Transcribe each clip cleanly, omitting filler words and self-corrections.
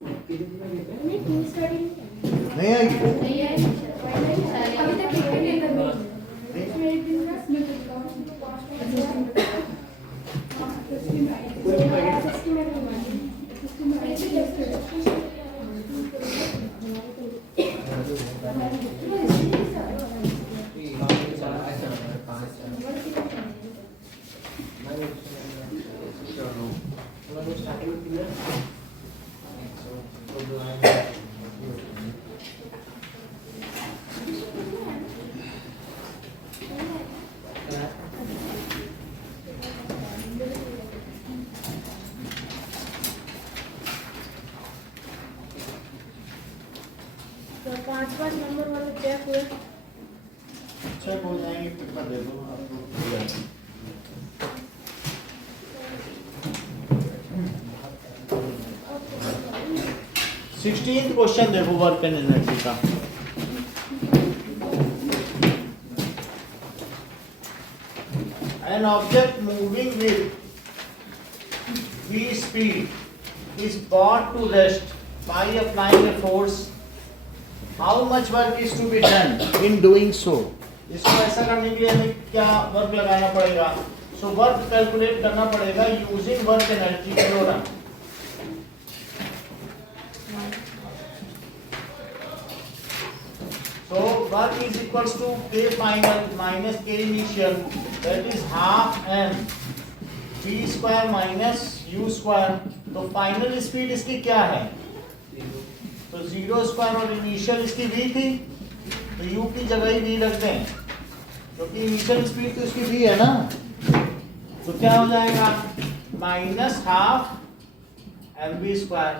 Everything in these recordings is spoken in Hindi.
नहीं आएगी तो 5 नंबर वाले चेक हुए। चेक हो जाएंगे, पेपर दे दो आप लोग। 16th क्वेश्चन देखो वर्क एंड एनर्जी का। An object moving with v speed is brought to rest by applying a force. How much work is to be done in doing so? इसको ऐसा करने के लिए हमें क्या वर्क लगाना पड़ेगा? So वर्क कैलकुलेट करना पड़ेगा using work energy theorem. So work is equals to K final minus K initial, that is half m v square minus u square। तो फाइनल स्पीड इसकी क्या है? तो 0 स्क्वायर और इनिशियल इसकी v थी, तो u की जगह ही v रख दें, क्योंकि इनिशियल स्पीड तो इसकी v है ना। तो क्या हो जाएगा? Minus half M V square.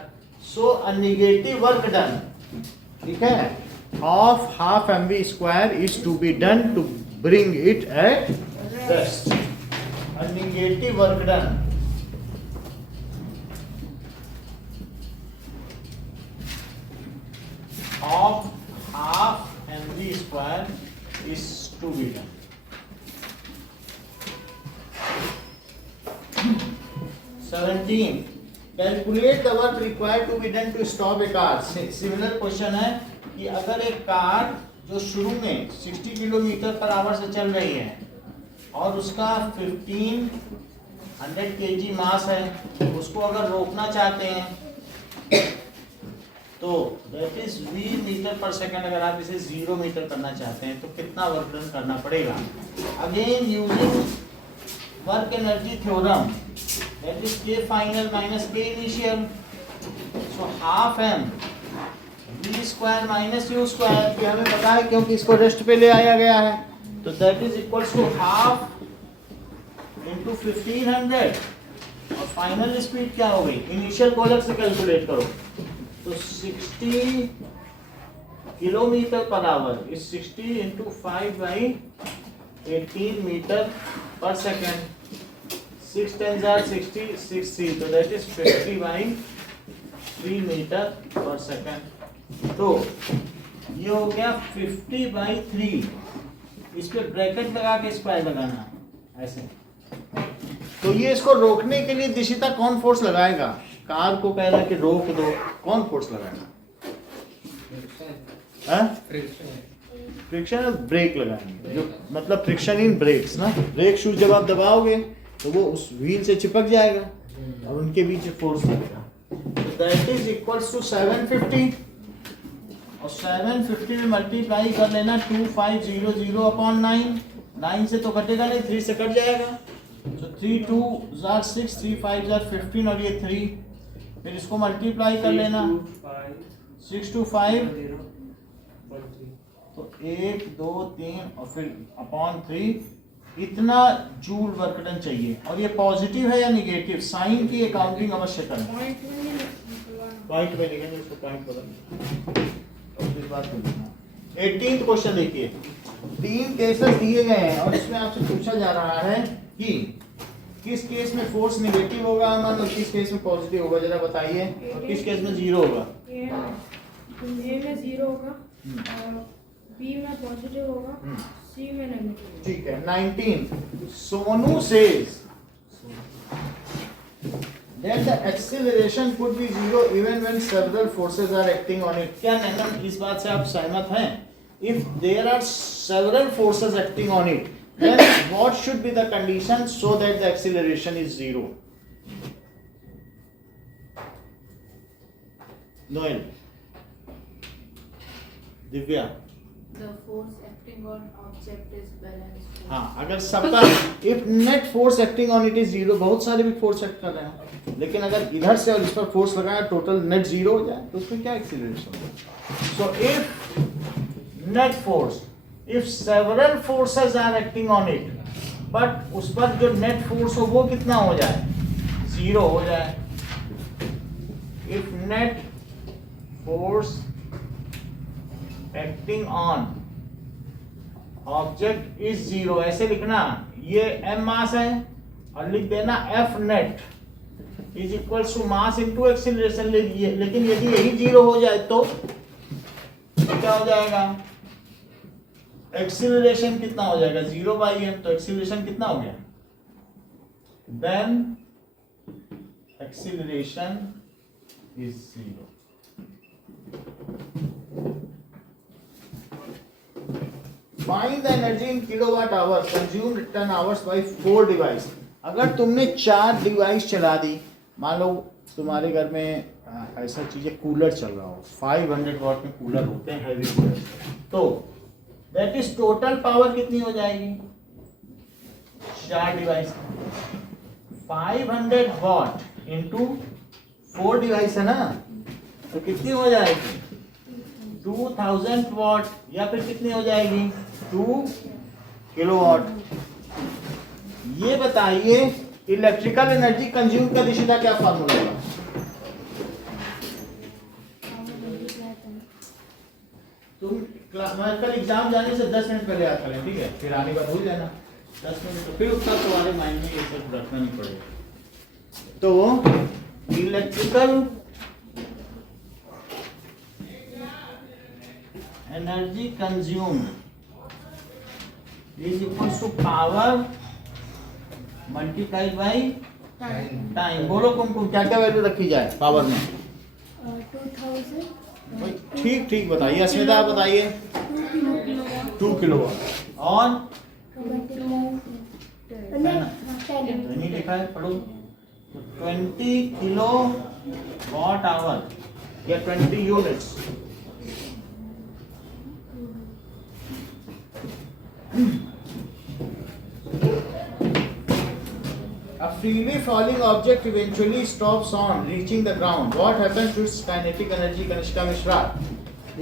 So uh negative work done, ठीक है, of half mv square is to be done to bring it at rest. A negative work done of half mv square is to be done. 17. Calculate the work required to be done to stop a car. Similar question है कि अगर एक कार जो शुरू में 60 किलोमीटर पर आवर से चल रही है और उसका 1500 kg मास है, उसको अगर रोकना चाहते हैं तो दैट इज v मीटर पर सेकंड। अगर आप इसे 0 मीटर करना चाहते हैं तो कितना वर्क डन करना पड़ेगा? Again using work energy theorem, that is k final minus k initial. So half m v square minus u square, हमें पता है क्योंकि इसको रेस्ट पे ले आया गया है, तो that is equals to half into 1500। और फाइनल स्पीड क्या हो गई? इनिशियल को अलग से कैलकुलेट करो, तो 60 kilometre per hour is 60 into 5/18 metre per second. 6 10 60 60, तो that is 50/3 metre per second. तो ये हो गया 50/3। इस पे ब्रैकेट लगा के स्क्वायर लगाना ऐसे। तो ये इसको रोकने के लिए दिशिता कौन फोर्स लगाएगा? कार को कह रहा है कि रोक दो, कौन फोर्स लगाएगा? फ्रिक्शन और ब्रेक लगाएंगे, जो मतलब फ्रिक्शन इन ब्रेक्स ना। ब्रेक शूज जब आप दबाओगे तो वो उस व्हील से चिपक जाएगा और उनके बीच फोर्स लगेगा। तो दैट इज इक्वल्स टू 750, और 750 में मल्टीप्लाई कर लेना 2500/9। 9 से तो कटेगा नहीं, 3 से कट जाएगा, तो 3 2 6 3 5 15, और ये 3, फिर इसको मल्टीप्लाई कर लेना 6 2 5, तो 1 2 3 और फिर अपॉन 3। इतना जूल वर्क डन चाहिए। और ये पॉजिटिव है या निगेटिव? साइन की अकाउंटिंग अवश्य करें। पॉइंट में लिखेंगे, इसको पॉइंट बदल। 18th क्वेश्चन देखिए। 3 केसेस दिए गए हैं और इसमें आपसे पूछा जा रहा है कि किस केस में फोर्स नेगेटिव होगा और किस केस में पॉजिटिव होगा, जरा बताइए। और किस केस में 0 होगा? ए में 0 होगा, बी में पॉजिटिव होगा, सी में नेगेटिव। ठीक है। 19 Sonu says then the acceleration could be zero even when several forces are acting on it. क्या नंदन इस बात से आप सहमत हैं? If there are several forces acting on it, then what should be the condition so that the acceleration is zero? Noel, Divya. The force acting on object is balanced. हाँ, अगर सबका if net force acting on it is zero, बहुत सारे भी force act कर रहे हैं, लेकिन अगर इधर से और इस पर force लगाया टोटल net zero हो जाए तो उसमें क्या acceleration होगा? So if net force, if several forces are acting on it, but उस पर जो net force हो वो कितना हो जाए? Zero हो जाए. If net force acting on object is zero, ऐसे लिखना, ये m मास है और लिख देना F net is equal to mass into acceleration, लेकिन यदि यही जीरो हो जाए तो क्या हो जाएगा? एक्सीलरेशन कितना हो जाएगा? 0/m, तो एक्सीलरेशन कितना हो गया? Then acceleration is zero. Find the energy in kilowatt hour consumed ton hours by 4 device. अगर तुमने 4 डिवाइस चला दी, मान लो तुम्हारे घर में ऐसा चीज है, कूलर चल रहा हो, 500 वॉट में कूलर होते हैं, हैवी कूलर, तो दैट इज टोटल पावर कितनी हो जाएगी? 4 डिवाइस 500 वॉट इंटू 4 डिवाइस है ना, तो कितनी हो जाएगी? 2000 वॉट, या फिर कितनी हो जाएगी? 2 किलोवाट. ये बताइए इलेक्ट्रिकल एनर्जी कंज्यूम का दिशा क्या फार्मूला होगा? तुम कल एग्जाम जाने से 10 मिनट पहले याद करें, ठीक है? फिर आने का भूल जाना 10 मिनट, तो फिर उतना तुम्हारे माइंड में ये सब रखना नहीं पड़ेगा. तो electrical energy consumed is equals to power multiplied by time. बोलो कुमकुम क्या क्या वैल्यू रखी जाए पावर में? 2000. ठीक ठीक बताइए. अस्मिता बताइए. 2 किलोवाट और नहीं लिखा है, पढ़ो. 20 किलो वॉट आवर या 20 units. A freely falling object eventually stops on reaching the ground. What happens to its kinetic energy? Kanishka Mishra.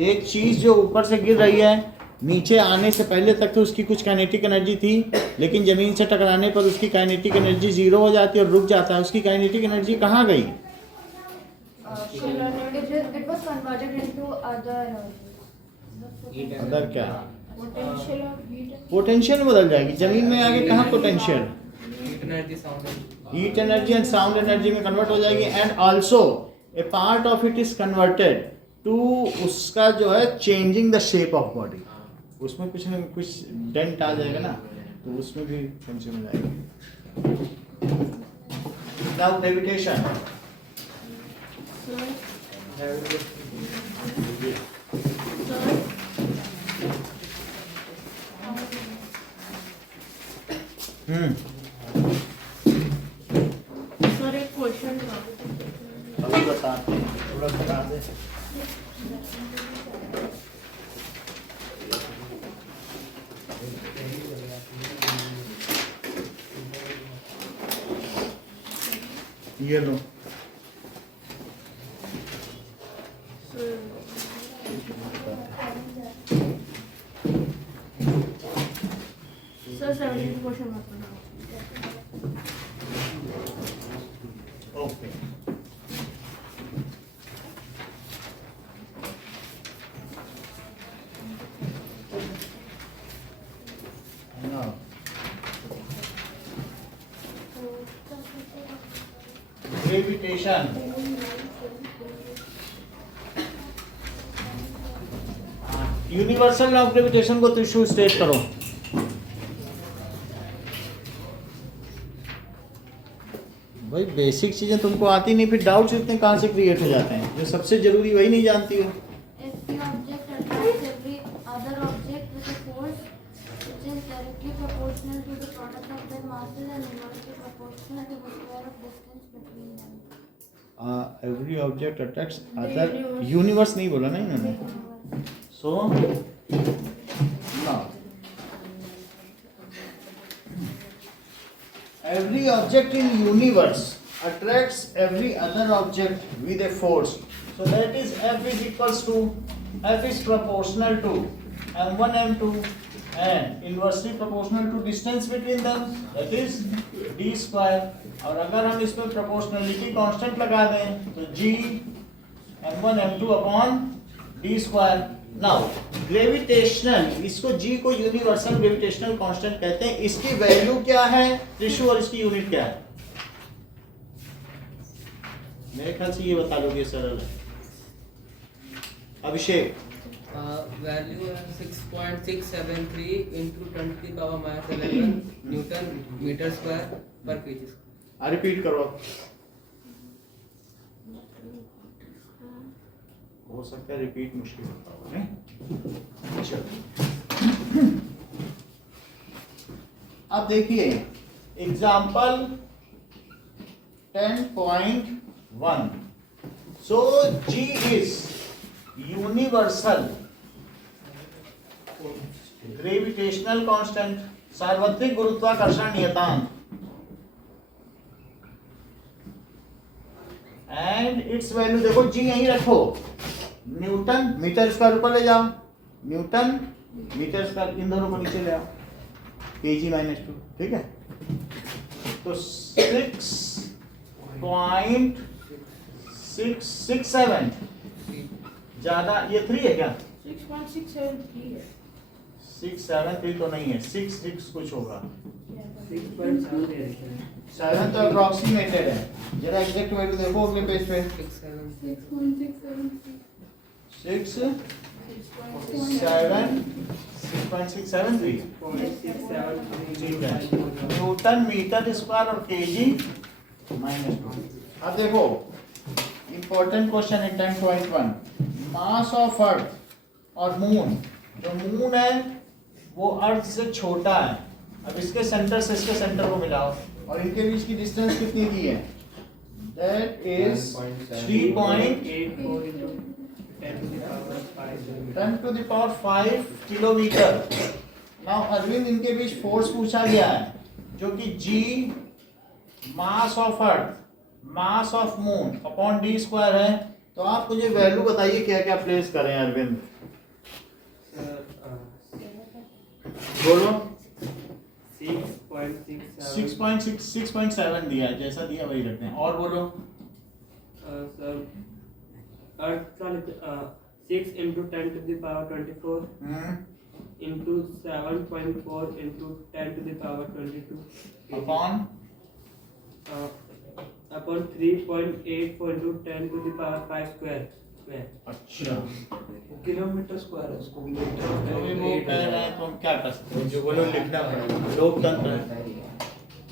एक चीज जो ऊपर से गिर रही है, नीचे आने से पहले तक तो उसकी कुछ काइनेटिक एनर्जी थी, लेकिन जमीन से टकराने पर उसकी काइनेटिक एनर्जी जीरो हो जाती है और रुक जाता है. उसकी काइनेटिक एनर्जी कहाँ गई? It was converted into other क्या? potential of heat. पोटेंशियल में बदल जाएगी. जमीन में आगे कहाँ potential? Heat energy and sound energy में कन्वर्ट हो जाएगी. And also a part of it is converted to उसका जो है changing the shape of body. उसमें कुछ ना कुछ डेंट आ जाएगा ना, तो उसमें भी कंज्यूम हो जाएगी. Now gravitation. सर एक क्वेश्चन था. अभी बताते हैं, थोड़ा बता दे. ये लो. सर 70 क्वेश्चन मत बनाओ. Okay. Now, gravitation. Universal law of gravitation को त्रिशु स्टेट करो. भाई बेसिक चीज़ें तुमको आती नहीं, फिर डाउट्स इतने कहाँ से क्रिएट हो जाते हैं? जो सबसे जरूरी वही नहीं जानती हो। If the object attracts every other object with a force which is directly proportional to the product of their masses and inversely proportional to the square of distance between them. Every object attracts other, universe नहीं बोला ना इन्होंने। So now every object in universe attracts every other object with a force, so that is F is equals to, F is proportional to m1 m2 and inversely proportional to distance between them, that is d square। और अगर हम इसमें प्रोपोर्शनलिटी कांस्टेंट लगा दें तो g m1 m2 upon d square. Now gravitational, इसको g को यूनिवर्सल ग्रेविटेशनल कांस्टेंट कहते हैं। इसकी वैल्यू क्या है त्रिशु, और इसकी यूनिट क्या है? मेरे ख्याल से ये बता दोगे, सरल है। अभिषेक, वैल्यू है 6.673 into 10 to the power minus 11 newton metre square per kg. Repeat करो। हो सकता है रिपीट मुश्किल होता होगा, नहीं? चलो अब देखिए example 10.1। So G is universal gravitational constant, सार्वत्रिक गुरुत्वाकर्षण नियतांक, एंड इट्स वैल्यू देखो G यहीं रखो, न्यूटन मीटर स्क्वायर ऊपर ले जाओ, न्यूटन मीटर स्क्वायर, इन दोनों को नीचे ले आओ, kg माइनस 2, ठीक है? तो 6.667 ज्यादा, ये 3 है क्या? 6.673 है। 673 तो नहीं है, 6 कुछ होगा, 6.7 7 तो अप्रोक्सीमेटेड है। जरा एग्जैक्ट वैल्यू देखो अगले पेज पे। 6.673 ठीक है। न्यूटन मीटर स्क्वायर और केजी माइनस 2। अब देखो इंपॉर्टेंट क्वेश्चन है 10.1, मास ऑफ अर्थ और मून। जो मून है वो अर्थ से छोटा है। अब इसके सेंटर से इसके सेंटर को मिलाओ और इनके बीच की डिस्टेंस कितनी दी है? That is 10 to the power 5 kilometre. Now Arvind, इनके बीच फोर्स पूछा गया है जो कि G mass of earth mass of moon upon D square है। तो आप मुझे वैल्यू बताइए क्या क्या प्लेस करें अरविंद, बोलो। 6.7 दिया है, जैसा दिया वही रखते हैं। और बोलो। सर अर्थ का 6 into 10 to the power 24 into 7.4 into 10 to the power 22 upon upon 3.84 into 10 to the power 5 square। अच्छा, किलोमीटर स्क्वायर है, उसको मीटर जो भी वो कह रहे हैं तो हम क्या कर सकते हैं? जो बोलो लिखना पड़ेगा, लोकतंत्र है।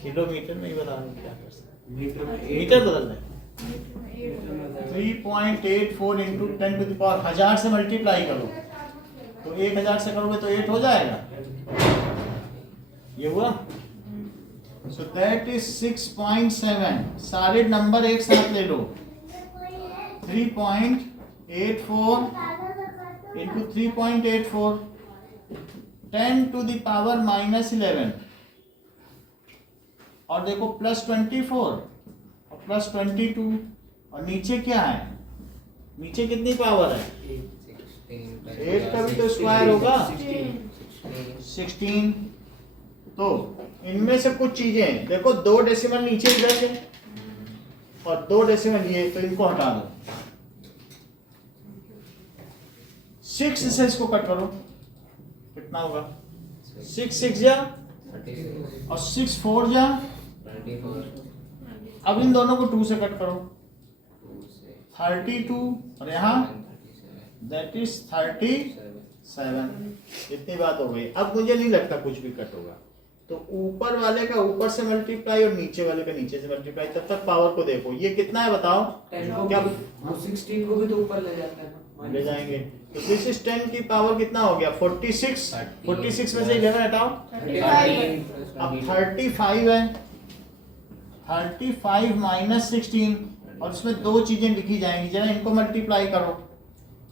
किलोमीटर में ही बता रहे हैं, क्या कर सकते हैं? मीटर बदल रहे हैं। 3.84 इंटू 10 to the power 1000 से मल्टीप्लाई करो तो 1000 से करोगे तो 8 हो जाएगा। ये हुआ। सो दैट इज 6.7। सारे नंबर एक साथ ले लो। 3.84 into 3.84 10 to the power minus 11 और देखो प्लस 24 और प्लस 22 और नीचे क्या है? नीचे कितनी पावर है? 8 का भी तो स्क्वायर होगा 16। तो इनमें से कुछ चीजें देखो, 2 डेसिमल नीचे इधर से और 2 डेसिमल ये, तो इनको हटा दो। 6 से इसको कट करो, कितना होगा? 6 6 जा और 6 4 जा। अब इन दोनों को 2 से कट करो, 32 और यहाँ दैट इज 37। इतनी बात हो गई। अब मुझे नहीं लगता कुछ भी कट होगा। तो ऊपर वाले का ऊपर से मल्टीप्लाई और नीचे वाले का नीचे से मल्टीप्लाई, तब तक पावर को देखो ये कितना है बताओ। 10 को क्या वो 16 को भी तो ऊपर ले जाता है ना। ले जाएंगे, तो दिस इज 10 की पावर कितना हो गया 46, 46 में से 11 हटाओ, 35 अब 35 है, 35 माइनस 16, और इसमें दो चीजें लिखी जाएंगी, जरा इनको मल्टीप्लाई करो,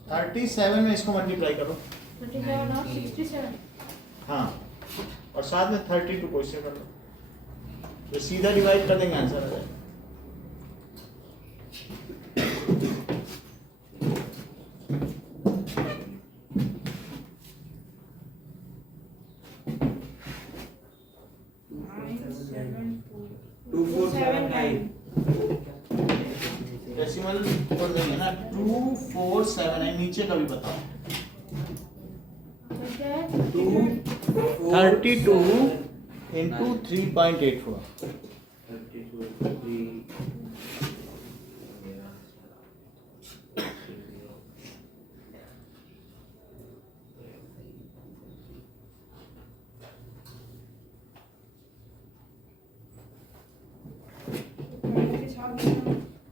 37 में इसको मल्टीप्लाई करो, 37 और 67 हाँ, और साथ में 32 को इससे कर लो, तो सीधा डिवाइड कर देंगे आंसर आ जाएगा। डेसिमल कर देंगे ना 2479, नीचे का भी बताओ 32 into 3.84,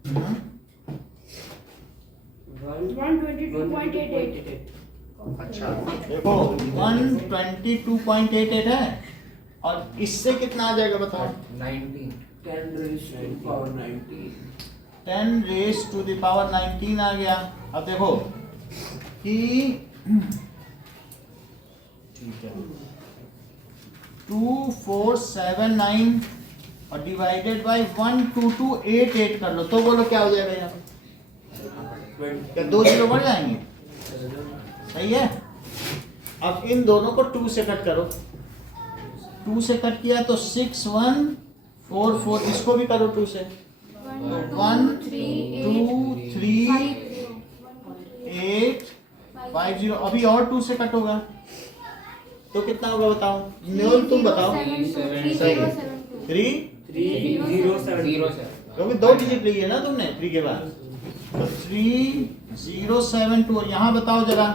हम्म? 122.88 अच्छा देखो 122.88 है, और इससे कितना आ जाएगा बताओ, 19 10 raised to power 19 10 raise to the power 19 आ गया। अब देखो कि ठीक है 2479 और डिवाइडेड बाय 12288 कर लो, तो बोलो क्या हो जाएगा यहाँ, क्या 2 जीरो बढ़ जाएंगे, सही है। अब इन दोनों को 2 से कट करो, 2 से कट किया तो 6144, इसको भी करो 2 से, 1 2 3 8 50, अभी और 2 से कट होगा तो कितना होगा बताओ, न्यूल तुम बताओ, 3 क्योंकि 2 डिजिट ली है ना तुमने 3 के बाद, तो 3072, और यहाँ बताओ जरा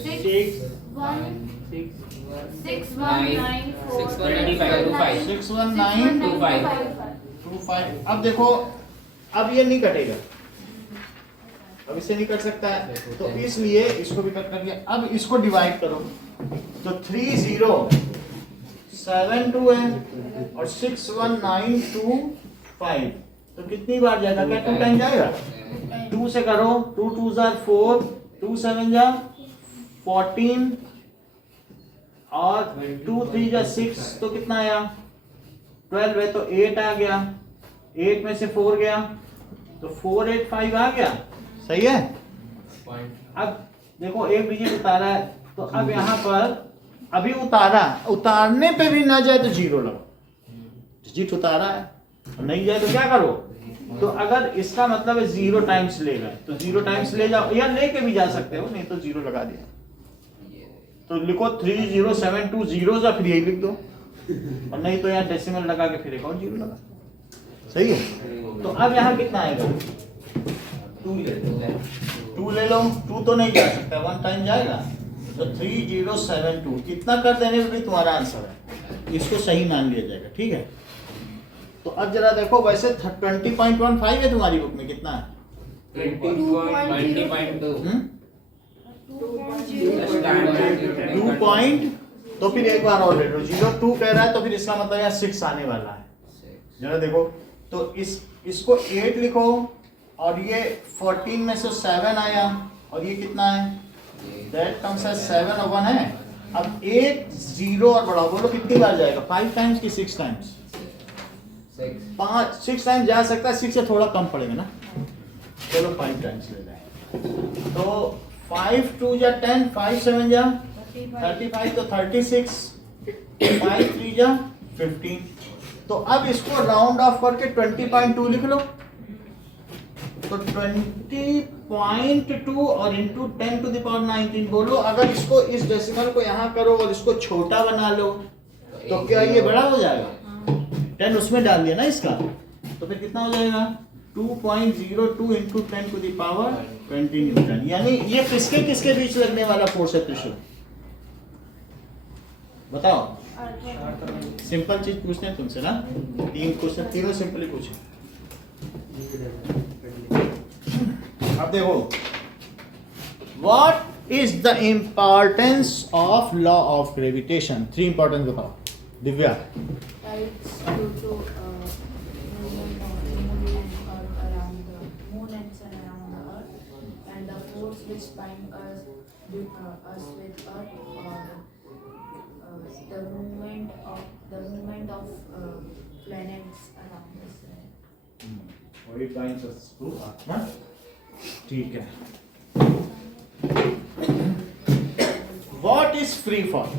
61925। अब देखो अब ये नहीं कटेगा, अब इससे नहीं कट सकता है, तो इसलिए इसको भी कट कर दिया। अब इसको डिवाइड करो तो 3072 है और 61925, तो कितनी बार जाएगा, क्या 2 टाइम जाएगा, 2 से करो, 2 2 जार 4, 2 7 जा 14 और 2 3 जा 6, तो कितना आया 12 है, तो 8 आ गया, 8 में से 4 गया तो 485 आ गया, सही है। अब देखो एक डिजिट उतारा है, तो अब यहाँ पर अभी उतारने पे भी ना जाए तो 0 लगाओ, डिजिट उतारा है और नहीं जाए तो क्या करो, तो अगर इसका मतलब है 0 टाइम्स लेगा तो 0 टाइम्स ले जाओ, या लेके भी जा सकते हो, नहीं तो 0 लगा दिया, तो लिखो 3072 0 या फिर यही लिख दो, और नहीं तो यहाँ डेसिमल लगा के फिर एक और 0 लगा, सही है। तो अब यहाँ कितना आएगा 2 ले लो, 2 तो नहीं जा सकता, 1 टाइम जाएगा, तो 3072 कितना कर देने में भी तुम्हारा आंसर है, इसको सही मान लिया जाएगा, ठीक है। तो अब जरा देखो, वैसे 20.15 है तुम्हारी बुक में, कितना है 2 पॉइंट, तो फिर एक बार और ले लो, 02 कह रहा है तो फिर इसका मतलब यहाँ 6 आने वाला है, जरा देखो, तो इसको 8 लिखो, और ये 14 में से 7 आया, और ये कितना है, दैट कम्स एज 7 और 1 है। अब एक 0 और बढ़ाओ, बोलो कितनी बार जाएगा, 5 टाइम्स की 6 टाइम्स, 6 टाइम्स जा सकता है, 6 से थोड़ा कम पड़ेगा ना, चलो 5 टाइम्स ले जाए, तो 5 2 जा 10, 5 7 जा 35, तो 36, 5 3 जा 15, तो अब इसको राउंड ऑफ करके 20.2 लिख लो, तो 20.2 और इंटू 10 टू द पावर 19, बोलो अगर इसको इस डेसिमल को यहाँ करो और इसको छोटा बना लो तो क्या ये बड़ा हो जाएगा, 10 उसमें डाल दिया ना इसका, तो फिर कितना हो जाएगा 2.02 into 10 to the power 20 newton, यानी ये किसके किसके बीच लगने वाला फोर्स है त्रिशूल, बताओ। अर्थ सिंपल चीज पूछते हैं तुमसे ना, 3 क्वेश्चन तीनों सिंपल ही पूछे। अब देखो, what is the importance of law of gravitation? 3 importance बताओ Divya. It's due to movement of moon and earth around the moon and sun around the earth, and the force which bind us with earth, or the movement of planets around the sun. और it binds us to earth, हाँ? ठीक है। What is free fall?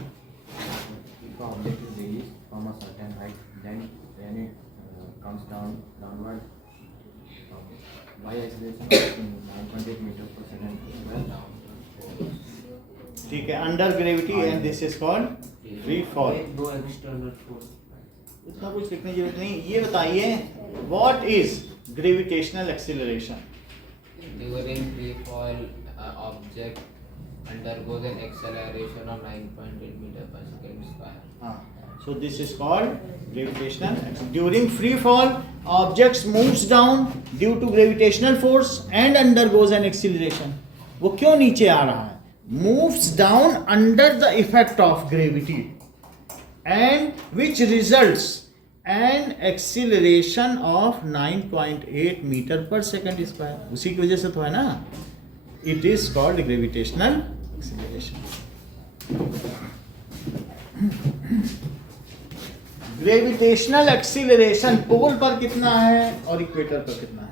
If an object is released from a certain height, then when it comes downward by acceleration 9.8 meters per second down. ठीक है, under gravity and this is called free fall. No external force. इतना कुछ लिखने की जरूरत नहीं। ये बताइए, what is gravitational acceleration? During free fall, object undergoes an acceleration of 9.8 meter per second square. हाँ, so this is called gravitational acceleration. During free fall, objects moves down due to gravitational force and undergoes an acceleration. वो क्यों नीचे आ रहा है? Moves down under the effect of gravity, and which results an acceleration of 9.8 meter per second square. उसी की वजह से तो है ना, it is called gravitational acceleration. Gravitational acceleration pole पर कितना है और इक्वेटर पर कितना है?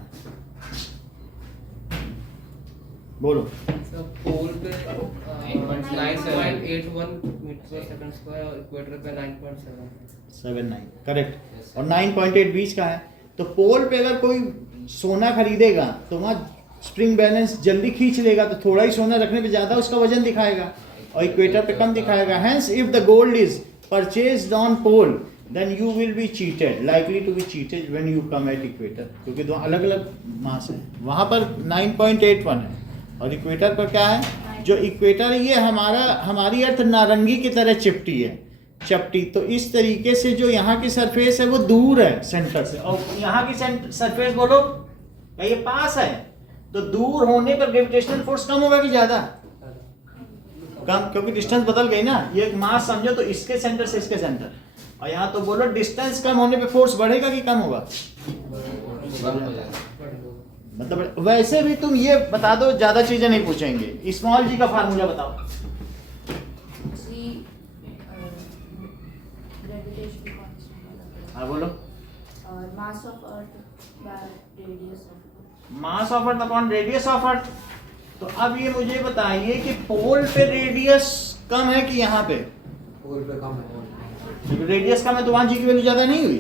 बोलो। So pole पे 9.81 मीटर पर सेकंड स्क्वायर और इक्वेटर पे 9.7। 79 करेक्ट। और 9.8 बीच का है। तो पोल पे अगर कोई सोना खरीदेगा तो वहाँ स्प्रिंग बैलेंस जल्दी खींच लेगा, तो थोड़ा ही सोना रखने पे ज़्यादा उसका वजन दिखाएगा, और इक्वेटर पे कम दिखाएगा। Hence if the gold is purchased on pole, then you will be cheated, likely to be cheated when you come at equator, क्योंकि दो अलग अलग मास है। वहाँ पर 9.81 है और इक्वेटर पर क्या है? जो इक्वेटर है ये हमारी अर्थ नारंगी की तरह चिपटी है, चपटी। तो इस तरीके से जो यहाँ की सरफेस है वो दूर है सेंटर से, और यहाँ की सरफेस बोलो क्या ये पास है? तो दूर होने पर ग्रेविटेशनल फोर्स कम होगा कि ज़्यादा? कम, क्योंकि डिस्टेंस बदल गई ना। ये एक मास समझो, तो इसके सेंटर से इसके सेंटर, और यहाँ तो बोलो डिस्टेंस कम होने पे फोर्स बढ़ेगा कि कम होगा? मतलब वैसे भी तुम ये बता दो, ज्यादा चीजें नहीं पूछेंगे। स्मॉल जी का फार्मूला बताओ। See, gravitation constant. हाँ बोलो। Mass of Earth by radius of Earth. Mass of earth upon radius of earth. तो अब ये मुझे बताइए कि पोल पे रेडियस कम है कि यहाँ पे? पोल पे कम है। रेडियस कम है तो वहाँ जी की वैल्यू ज्यादा नहीं हुई?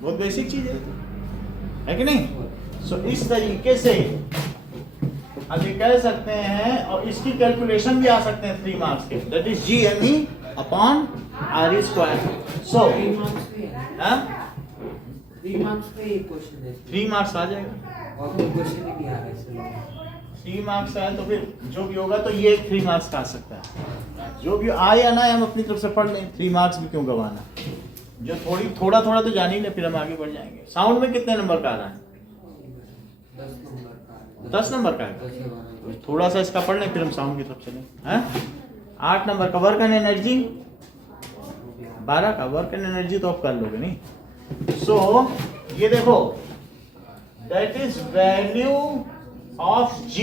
बहुत बेसिक चीज है कि नहीं? सो इस तरीके से अब ये कह सकते हैं, और इसकी कैलकुलेशन भी आ सकते हैं 3 मार्क्स के, that is GME upon R square. So 3 marks पे है। 3 मार्क्स पे एक क्वेश्चन है। 3 मार्क्स आ जाएगा, और कोई क्वेश्चन ही नहीं आ रहा है इसमें। 3 मार्क्स आए तो फिर जो भी होगा तो ये 3 मार्क्स का आ सकता है। जो भी आए या ना आए हम अपनी तरफ से पढ़ लें, 3 मार्क्स भी क्यों गंवाना? जो थोड़ा तो जान ही ले, फिर हम आगे बढ़ जाएंगे। साउंड में कितने नंबर का आ रहा है? 10 नंबर का है। थोड़ा सा इसका पढ़ लें, फिर हम साउंड की तरफ चलें। हैं 8 नंबर का वर्क एंड एनर्जी, 12 का वर्क एंड एनर्जी तो आप कर लोगे नहीं। सो ये देखो, that is value of G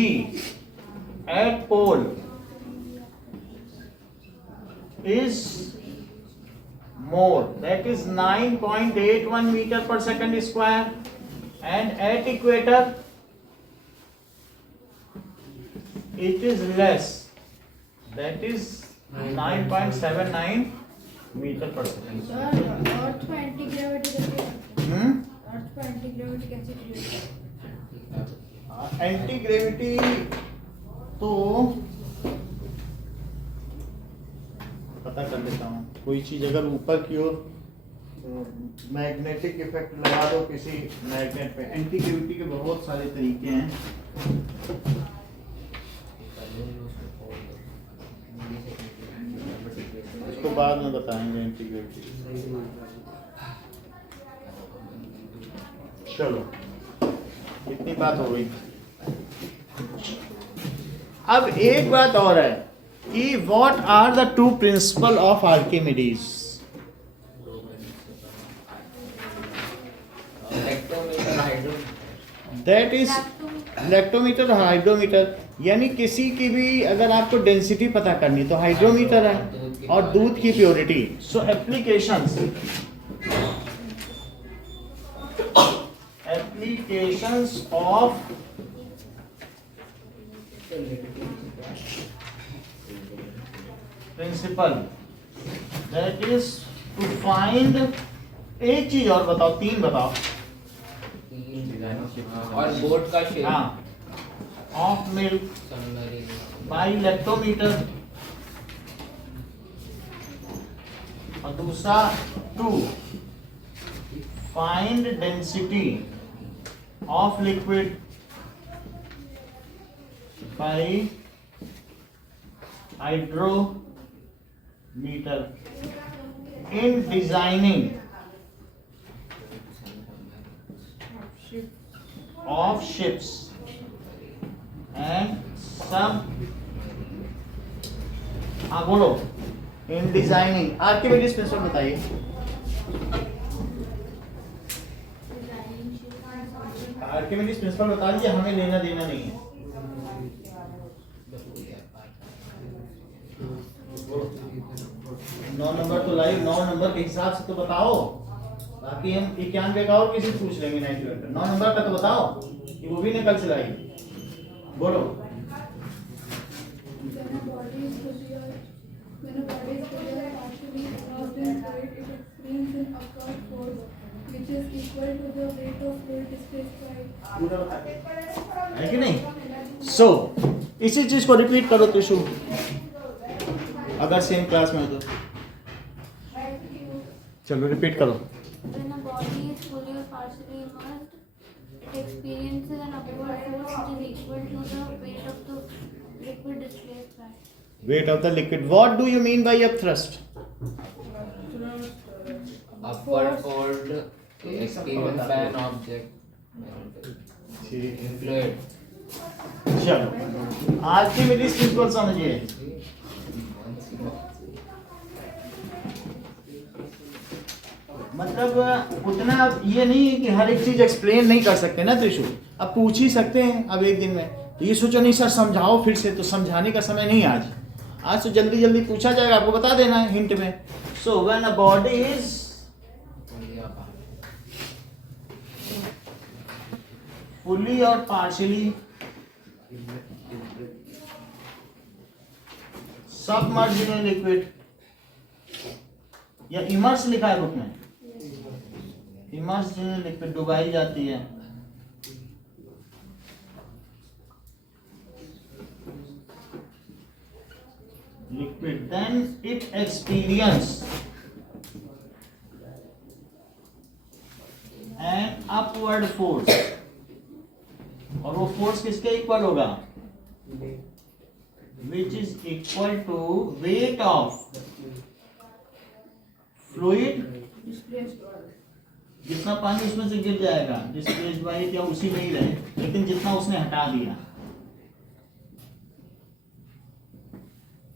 at pole is more, that is 9.81 meter per second square, and at equator it is less, that is 9.79 meter per second square. Sir earth पर एंटी ग्रेविटी कैसे? अर्थ पर एंटी ग्रेविटी कैसे क्रिएट करें? एंटी ग्रेविटी तो पता कर लेता हूँ। कोई चीज अगर ऊपर की ओर मैग्नेटिक इफेक्ट लगा दो किसी मैग्नेट पे, एंटी ग्रेविटी के बहुत सारे तरीके हैं। इसको बाद में बताएंगे इंटीग्रेटेड। चलो इतनी बात हो गई। अब एक बात और है कि what are the two principle of Archimedes? Hectometre hydro that is lactometer, hydrometer. यानी किसी की भी अगर आपको डेंसिटी पता करनी तो हाइड्रोमीटर है, और दूध की purity. So applications of principle that is to find. एक चीज और बताओ, तीन बताओ। और बोट का शेप हाँ, ऑफ मिल्क बाई लैक्टोमीटर, और दूसरा to find density of liquid by hydrometer in designing of ships and some, हाँ बोलो, in designing आर्किमिडीज प्रिंसिपल बताइए। आर्किमिडीज प्रिंसिपल बता दीजिए, हमें लेना देना नहीं है। 9 नंबर तो लाइव, 9 नंबर के हिसाब से तो बताओ, बाकी हम 91 का और किसी पूछ लेंगे 91 का। 9 नंबर का तो बताओ कि वो भी निकल से लाई। बोलो। है कि नहीं? सो इसी चीज को रिपीट करो त्रिशु, अगर सेम क्लास में हो तो। चलो रिपीट करो। When a body is fully or partially immersed, it experiences an upward force which is equal to the weight of the liquid displaced by. Weight of the liquid. What do you mean by upthrust? upward fold experienced by an object in fluid. चलो आर्किमिडीज प्रिंसिपल समझिए। मतलब उतना ये नहीं है कि हर एक चीज एक्सप्लेन नहीं कर सकते ना त्रिशु, अब पूछ ही सकते हैं अब एक दिन में। तो ये सोचो नहीं सर समझाओ फिर से, तो समझाने का समय नहीं आज। आज तो जल्दी जल्दी पूछा जाएगा, आपको बता देना है हिंट में। So when a body is fully और पार्शियली सबमर्ज्ड इन लिक्विड, या इमर्स लिखा है बुक में, इमर्स इन लिक्विड, डुबाई जाती है। Liquid, then it experience an upward force, और वो फोर्स किसके इक्वल होगा? Which is equal to weight of fluid, जितना पानी उसमें से गिर जाएगा डिस्प्लेस्ड बाय, या उसी में ही रहे, लेकिन जितना उसने हटा दिया।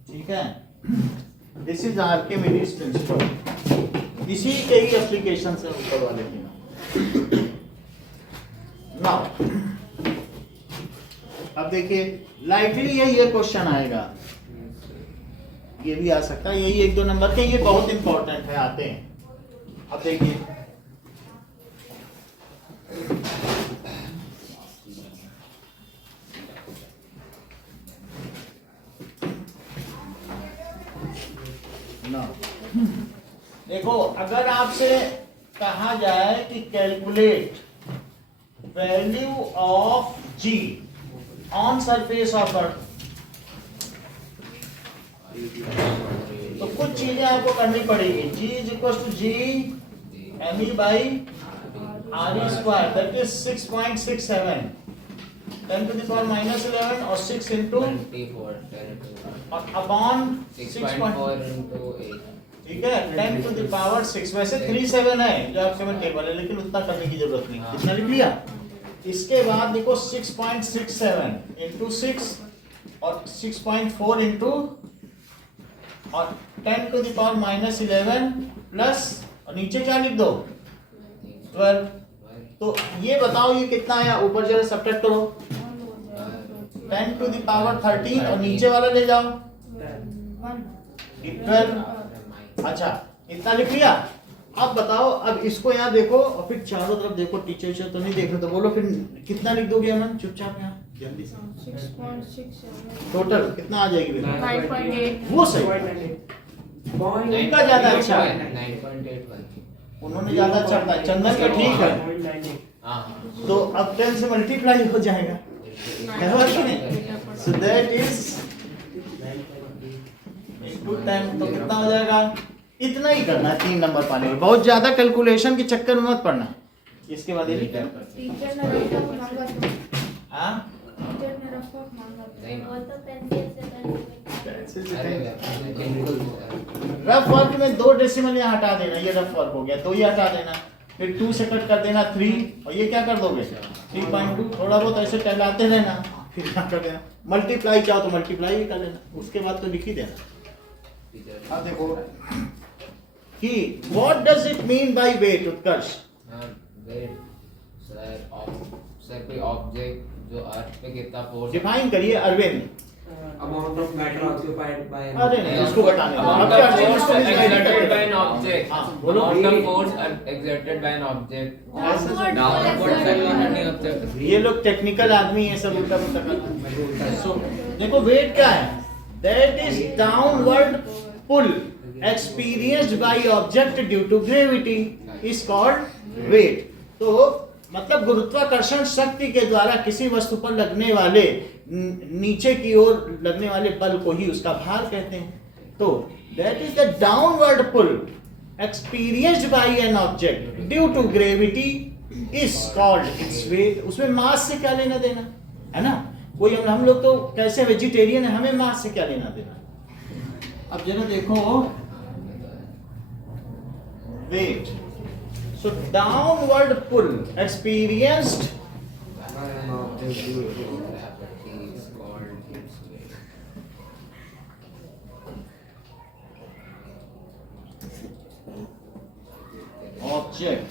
ठीक है, दिस इज आर्किमिडीज प्रिंसिपल। इसी के ही एप्लीकेशन से ऊपर वाले की। नाउ अब देखिए लाइटली ये क्वेश्चन आएगा, ये भी आ सकता है, यही 1-2 नंबर के, ये बहुत इंपॉर्टेंट है, आते हैं। अब देखिए ना, देखो अगर आपसे कहा जाए कि calculate value of G on surface of earth, तो कुछ चीजें आपको करनी पड़ेगी। G is equal to G M E by R E square, that is 6.67 10 to the power minus 11 और 6 into 24 और अपॉन 6.4 into 8 ठीक है 10 टू द पावर 6 वैसे 37 है जो आपके में टेबल है, लेकिन उतना करने की जरूरत नहीं। कितना लिख लिया? इसके बाद देखो 6.67 इंटू 6 और 6.4 इंटू और 10 to the power minus 11 plus और नीचे क्या लिख दो 12। तो ये बताओ ये कितना आया, ऊपर जरा सब्ट्रैक्ट करो 10 टू द पावर 13 और नीचे वाला ले जाओ 12। अच्छा इतना लिख लिया। अब बताओ, अब इसको यहाँ देखो और फिर चारों तरफ देखो, टीचर तो नहीं देख रहे तो बोलो फिर कितना लिख दोगे अमन चुपचाप यहाँ जल्दी से। 6.67 टोटल कितना आ जाएगी बेटा? 5.8 वो सही, उनका ज्यादा अच्छा है, 9.81। उन्होंने ज्यादा अच्छा बताया। चंदन का ठीक है, 0.98 हाँ तो अब 10 से मल्टीप्लाई हो जाएगा, है और कि नहीं? सो दैट इज इनटू 10, तो कितना हो जाएगा? इतना ही करना है 3 नंबर पाने में, बहुत ज्यादा कैलकुलेशन के चक्कर में मत पड़ना। इसके बाद ये लिखना टीचर ने रफ मांगा था, हां टीचर ने रफ मांगा था। नहीं वो तो पेंसिल से अरे बिल्कुल रफ वर्क में 2 डेसिमल यहाँ हटा देना, ये रफ वर्क हो गया, तो ये हटा देना, फिर 2 से कट कर देना 3 और ये क्या कर दोगे 3.2, थोड़ा बहुत ऐसे टहलाते रहना, फिर क्या कर देना मल्टीप्लाई चाहो तो मल्टीप्लाई भी कर लेना, उसके बाद तो लिख ही देना। अब देखो कि what does it mean by weight Utkarsh? Weight sir कोई ऑब्जेक्ट जो अर्थ पे कितना फोर्स डिफाइन करिए Arvind. Amount of matter occupied by an अरे नहीं, इसको बताने दो। amount अब of क्या force इसको visualize exerted करते by an हैं। object हाँ, बोलो। amount of force exerted by an object ये लोग टेक्निकल आदमी है, सब उल्टा पुल्टा करना। So, देखो वेट क्या है? That is downward pull experienced by object due to gravity is called weight। तो मतलब गुरुत्वाकर्षण शक्ति के द्वारा किसी वस्तु पर लगने वाले नीचे की ओर लगने वाले बल को ही उसका भार कहते हैं। तो that is the downward pull experienced by an object due to gravity is called its weight। उसमें मास से क्या लेना देना है ना? कोई हम लोग तो कैसे वेजिटेरियन है, हमें मास से क्या लेना देना। अब जरा देखो weight, so downward pull experienced object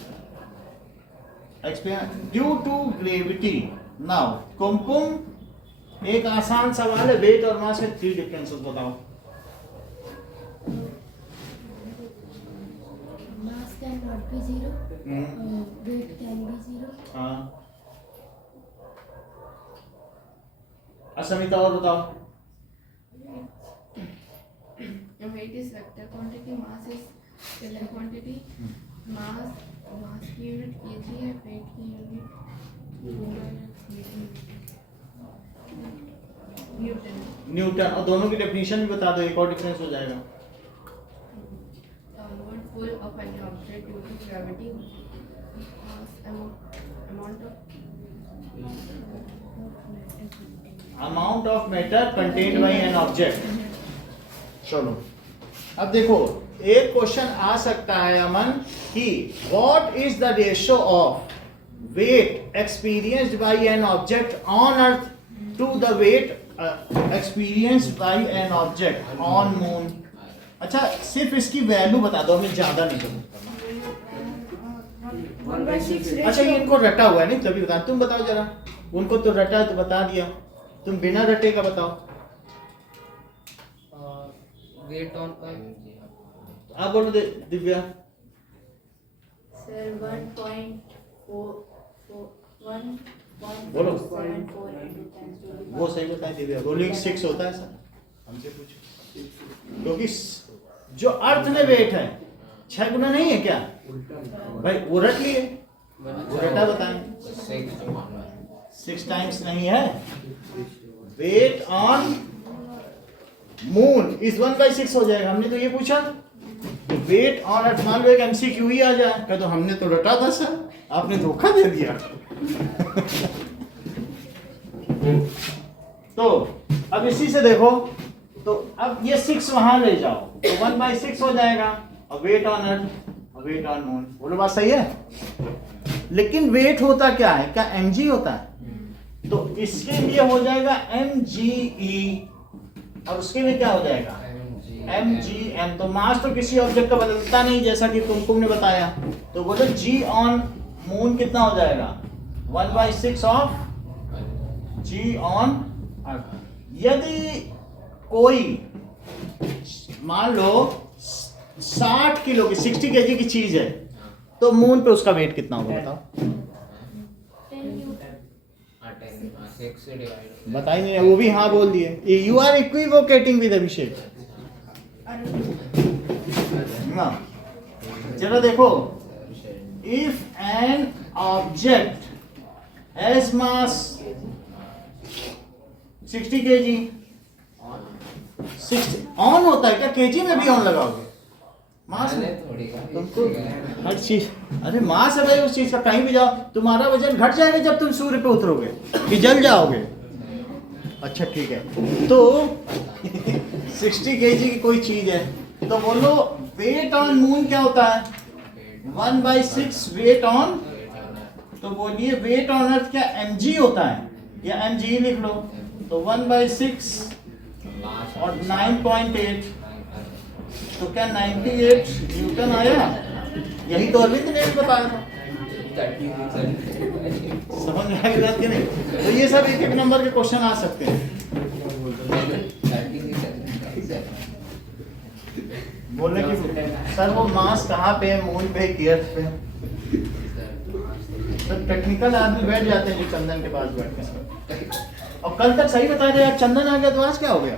due to gravity। now Kumkum एक आसान सवाल है, वेट और मास में 3 डिफरेंसेस बताओ। Mass cannot be 0. Weight can be 0. हाँ असमिता और बताओ। Weight is vector quantity, mass is scalar quantity, mass की यूनिट kg है, weight की यूनिट न्यूटन। और दोनों की डेफिनेशन भी बता दो, एक और डिफरेंस हो जाएगा। downward pull of an object due to gravity, amount of matter contained by an object। चलो अब देखो एक क्वेश्चन आ सकता है अमन कि what is the ratio of weight experienced by an object on earth to the weight experienced by an object on moon। अच्छा सिर्फ इसकी वैल्यू बता दो, हमें ज्यादा नहीं करना। 1/6 अच्छा ये इनको रटा हुआ है नहीं, तभी बता, तुम बताओ जरा। उनको तो रटा है तो बता दिया, तुम बिना रटे का बताओ। वेट ऑन आप बोलो दिव्या। Sir, 1.74 बोलो। 1.74 into 10 to the वो power सही बताए दिव्या, रोलिंग 6 होता है सर, हमसे पूछो। क्योंकि जो अर्थ में वेट है 6 गुना नहीं है क्या भाई? वो रट लिए, वो रटा बताएं। 6 टाइम्स नहीं है। वेट ऑन मून इज 1/6 हो जाएगा। हमने तो ये पूछा वेट ऑन अर्थ, मान लो एक एमसीक्यू ही आ जाए, कह दो हमने तो रटा था सर, आपने धोखा दे दिया। तो अब इसी से देखो तो अब ये 6 वहां ले जाओ तो 1/6 हो जाएगा, और वेट ऑन अर्थ और वेट ऑन मून। बोलो बात सही है? लेकिन वेट होता क्या है? क्या mg होता है? तो इसके लिए हो जाएगा mge, और उसके लिए क्या हो जाएगा? mgm। तो मास तो किसी ऑब्जेक्ट का बदलता नहीं, जैसा कि तुमको ने बताया। तो बोलो g ऑन मून कितना हो जाएगा? 1/6 ऑफ g ऑन अर्थ। यदि कोई मान लो 60 किलो की 60 केजी की चीज है, तो मून पे उसका वेट कितना होगा बताओ? 6 से डिवाइड बता ही नहीं, वो भी हाँ बोल दिए। यू आर इक्विवोकेटिंग विद अभिषेक ना। चलो देखो, if an object has mass 60 kg, 60 on होता है क्या? केजी में भी ऑन लगाओगे? मास में थोड़ी का तुमको हर चीज, अरे मास है भाई उस चीज का। कहीं भी जाओ तुम्हारा वजन घट जाएगा जब तुम सूर्य पे उतरोगे कि जल जाओगे? अच्छा ठीक है, तो 60 kg की कोई चीज है, तो बोलो वेट ऑन मून क्या होता है? 1/6 वेट ऑन। तो बोलिए वेट ऑन अर्थ क्या mg होता है, या mg लिख लो। तो 1/6 और 9.8, तो क्या 98 न्यूटन आया? यही तो अरविंद ने भी बताया था। समझ में आई बात कि नहीं? तो ये सब एक एक नंबर के क्वेश्चन आ सकते हैं। बोलने की सर वो मास कहाँ पे है? मून पे, की अर्थ पे? तो टेक्निकल आदमी बैठ जाते हैं जो चंदन के पास बैठते हैं। और कल तक सही बता रहे, आज चंदन आ गया तो आज क्या हो गया?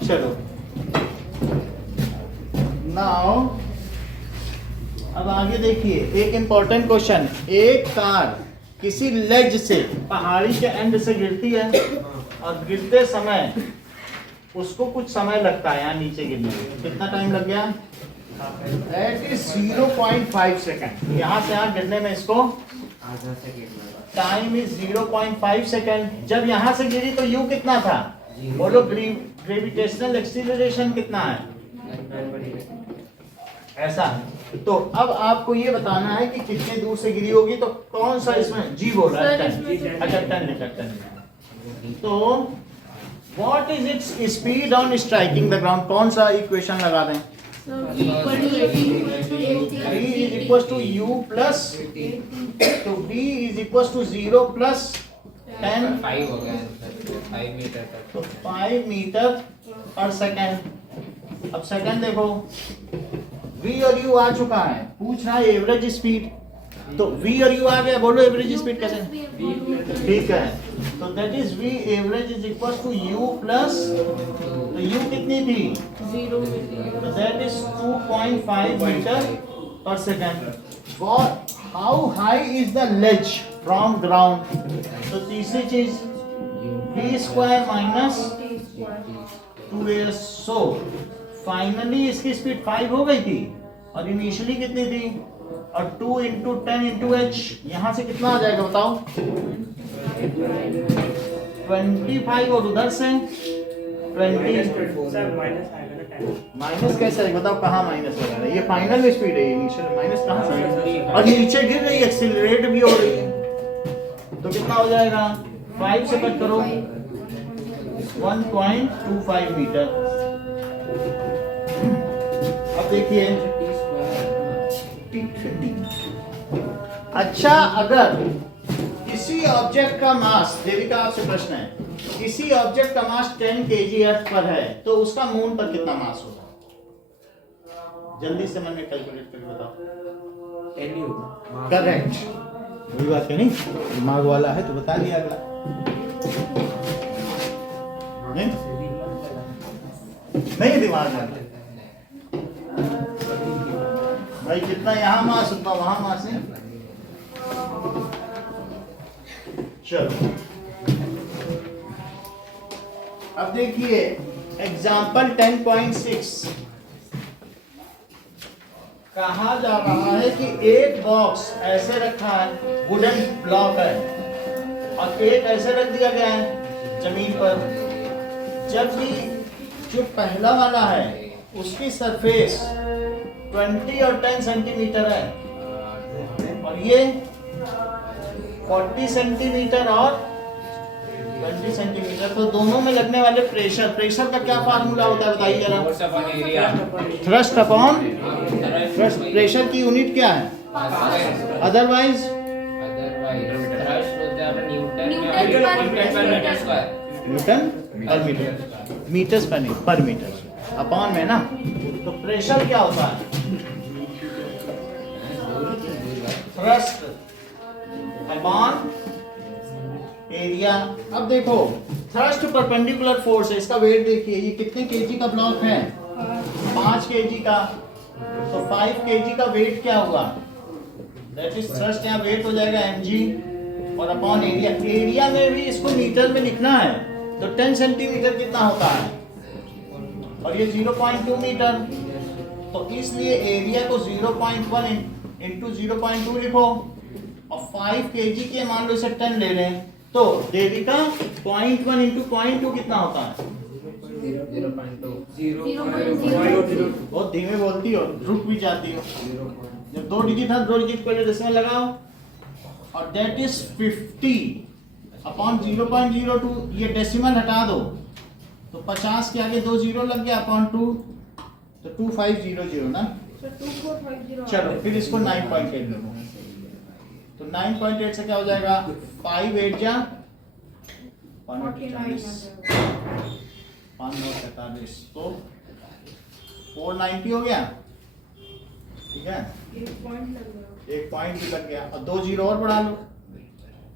चलो नाउ अब आगे देखिए, एक इंपॉर्टेंट क्वेश्चन। एक कार किसी लेज से, पहाड़ी के एंड से गिरती है, और गिरते समय उसको कुछ समय लगता है यहाँ नीचे गिरने में। कितना टाइम लग गया? That is 0.5 second. यहाँ से यहाँ गिरने में इसको आधा सेकेंड लगा। Time is 0.5 second. जब यहाँ से गिरी तो यू कितना था? बोलो ग्रेविटेशनल एक्सीलरेशन कितना है? ऐसा है। तो अब आपको ये बताना है कि कितने दूर से गिरी होगी। तो कौन सा इसमें जी बोल रहा है? अच्छा 10 मीटर। तो what is its speed on striking the ground? कौन सा इक्वेशन लगा दें? V is equals to U plus, तो V is equals to 0 plus 10, 5 हो गया, 5 मीटर तक। तो 5 मीटर पर सेकेंड। अब सेकेंड देखो, V और U आ चुका है, पूछ रहा है एवरेज स्पीड। तो V और U आ गया, बोलो एवरेज स्पीड कैसे? ठीक है, तो that is V average is equal to U plus, तो U कितनी थी? 0 So that is 2.5 meter per second. For how high is the ledge from ground? तो तीसरी चीज v square minus 2s. So finally इसकी स्पीड 5 हो गई थी, और इनिशियली कितनी थी? और 2 into 10 into h, यहाँ से कितना आ जाएगा बताओ? 25, और उधर से 20। माइनस कैसे है बताओ? कहाँ माइनस लगा रहा है? ये फाइनल स्पीड है, इनिशियल माइनस कहाँ से? और नीचे गिर रही है, एक्सीलरेट भी हो रही है, तो कितना हो जाएगा? 5 से कट करो, 1.25 मीटर। अब देखिए, अच्छा अगर किसी ऑब्जेक्ट का मास, देविका आपसे प्रश्न है, किसी ऑब्जेक्ट का मास 10 kg अर्थ पर है, तो उसका मून पर कितना मास होगा? जल्दी से मन में कैलकुलेट करके बताओ। 10 होगा। करेक्ट, वही बात है नहीं, दिमाग वाला है तो बता दिया अगला। नहीं दिमाग वाला भाई, कितना यहाँ मास उतना वहां मास है। चलो अब देखिए एग्जाम्पल 10.6। कहा जा रहा है कि एक बॉक्स ऐसे रखा है, वुडन ब्लॉक है, और एक ऐसे रख दिया गया है जमीन पर, जबकि जो पहला वाला है उसकी सरफेस 20 और 10 सेंटीमीटर है और ये 40 सेंटीमीटर और 20 सेंटीमीटर। तो दोनों में लगने वाले प्रेशर का क्या फार्मूला होता है बताइए जरा। Force upon area. Thrust upon Thrust. Thrust, pressure की यूनिट क्या है अदरवाइज? Otherwise, thrust होता है अपना न्यूटन में Newton per न्यूटन पर मीटर स्क्वायर। न्यूटन पर मीटर, मीटर्स पर नहीं, पर मीटर अपॉन में ना। तो प्रेशर क्या होता है? Thrust upon area. अब देखो थ्रस्ट परपेंडिकुलर फोर्स है, इसका वेट देखिए, ये कितने केजी का ब्लॉक है? 5 केजी का। तो 5 केजी का वेट क्या हुआ? दैट इज थ्रस्ट, यहाँ वेट हो जाएगा mg और अपॉन एरिया। एरिया में भी इसको मीटर में लिखना है तो 10 सेंटीमीटर कितना होता है और ये 0.2 मीटर। तो इसलिए एरिया को 0.1 इंटू 0.2 लिखो और 5 केजी के मान लो इसे 10 ले लें तो देवी का 0.1 इंटू 0.2 कितना होता है? 0.2। 0.0 बहुत धीमे बोलती हो, रुक भी जाती हो। जब 2 डिजिट था 2 डिजिट पहले डेसिमल लगाओ और दैट इज 50 अपॉन 0.02। ये डेसिमल हटा दो तो 50 के आगे 2 जीरो लग गया अपॉन 2 तो 2500 ना। चलो फिर इसको 9.8 लो तो 9.8 से क्या हो जाएगा? 5 8 जा 547 तो 490 हो गया। ठीक है, एक पॉइंट भी लग गया और 2 जीरो और बढ़ा लो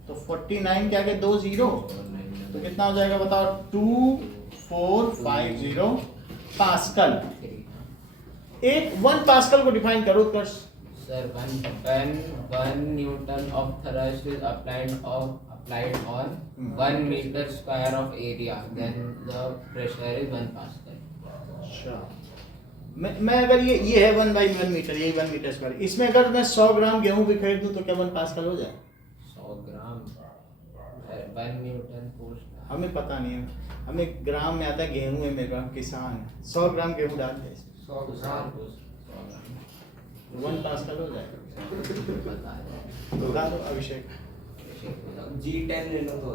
तो 49 के आगे 2 जीरो तो कितना हो जाएगा बताओ? 2450 पास्कल। एक 1 पास्कल को डिफाइन करो उत्कर्ष। Sir, one Newton of thrust is applied on 1 meter square of area, then the pressure is 1 Pascal. अच्छा, मैं अगर ये है 1/1 मीटर, यही 1 मीटर स्क्वायर, इसमें अगर मैं 100 ग्राम गेहूं भी खरीद दूं तो क्या 1 पास्कल हो जाए? 100 ग्राम 1 Newton force. हमें पता नहीं है, हमें ग्राम में आता है। गेहूं है मेरा, किसान है, 100 ग्राम गेहूं डाल दे इसमें 1 पास्कल हो जाएगा। बता दो अभिषेक। G10 ले लो तो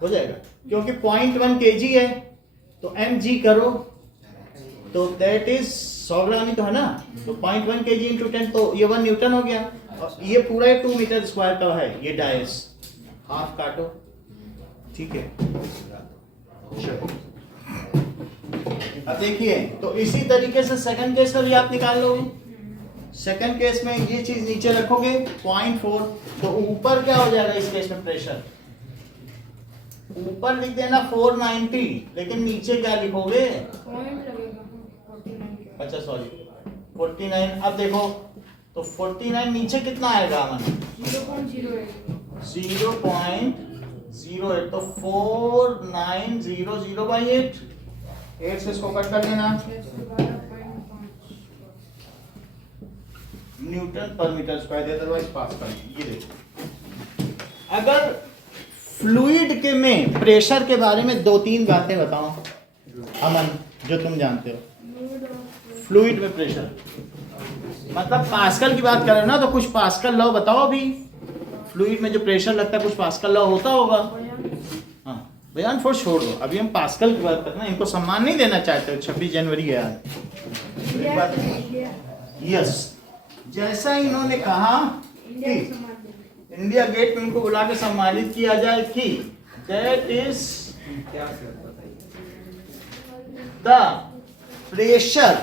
हो जाएगा क्योंकि 0.1 kg है तो mg करो तो दैट इज 100 ग्राम ही तो है ना। तो 0.1 kg इंटू 10 तो ये 1 न्यूटन हो गया और ये पूरा 2 मीटर स्क्वायर का है ये डायस। हाफ काटो, ठीक है। चलो अब देखिए तो इसी तरीके से सेकंड केस में भी आप निकाल लोगे। सेकंड केस में ये चीज नीचे रखोगे 0.4 तो ऊपर क्या हो जाएगा इस केस में? प्रेशर ऊपर लिख देना 490 लेकिन नीचे क्या लिखोगे? अच्छा सॉरी 49। अब देखो तो 49 नीचे कितना आएगा? 0.08 तो 4900/8 से इसको कट कर देना। न्यूटन पर मीटर स्क्वायर अदरवाइज पास्कल। ये देखो अगर फ्लूइड के में प्रेशर के बारे में 2-3 बातें बताओ अमन जो तुम जानते हो। फ्लूइड में प्रेशर मतलब पास्कल की बात कर रहे हो ना तो कुछ पास्कल लॉ बताओ। अभी फ्लूइड में जो प्रेशर लगता है कुछ पास्कल लॉ होता होगा। हाँ बयान फोर्स छोड़ दो, अभी हम पास्कल की बात करते हैं। इनको सम्मान नहीं देना चाहते हो, 26 जनवरी है आज। यस जैसा इन्होंने कहा कि इंडिया गेट में उनको बुला के सम्मानित किया जाए कि that is the pressure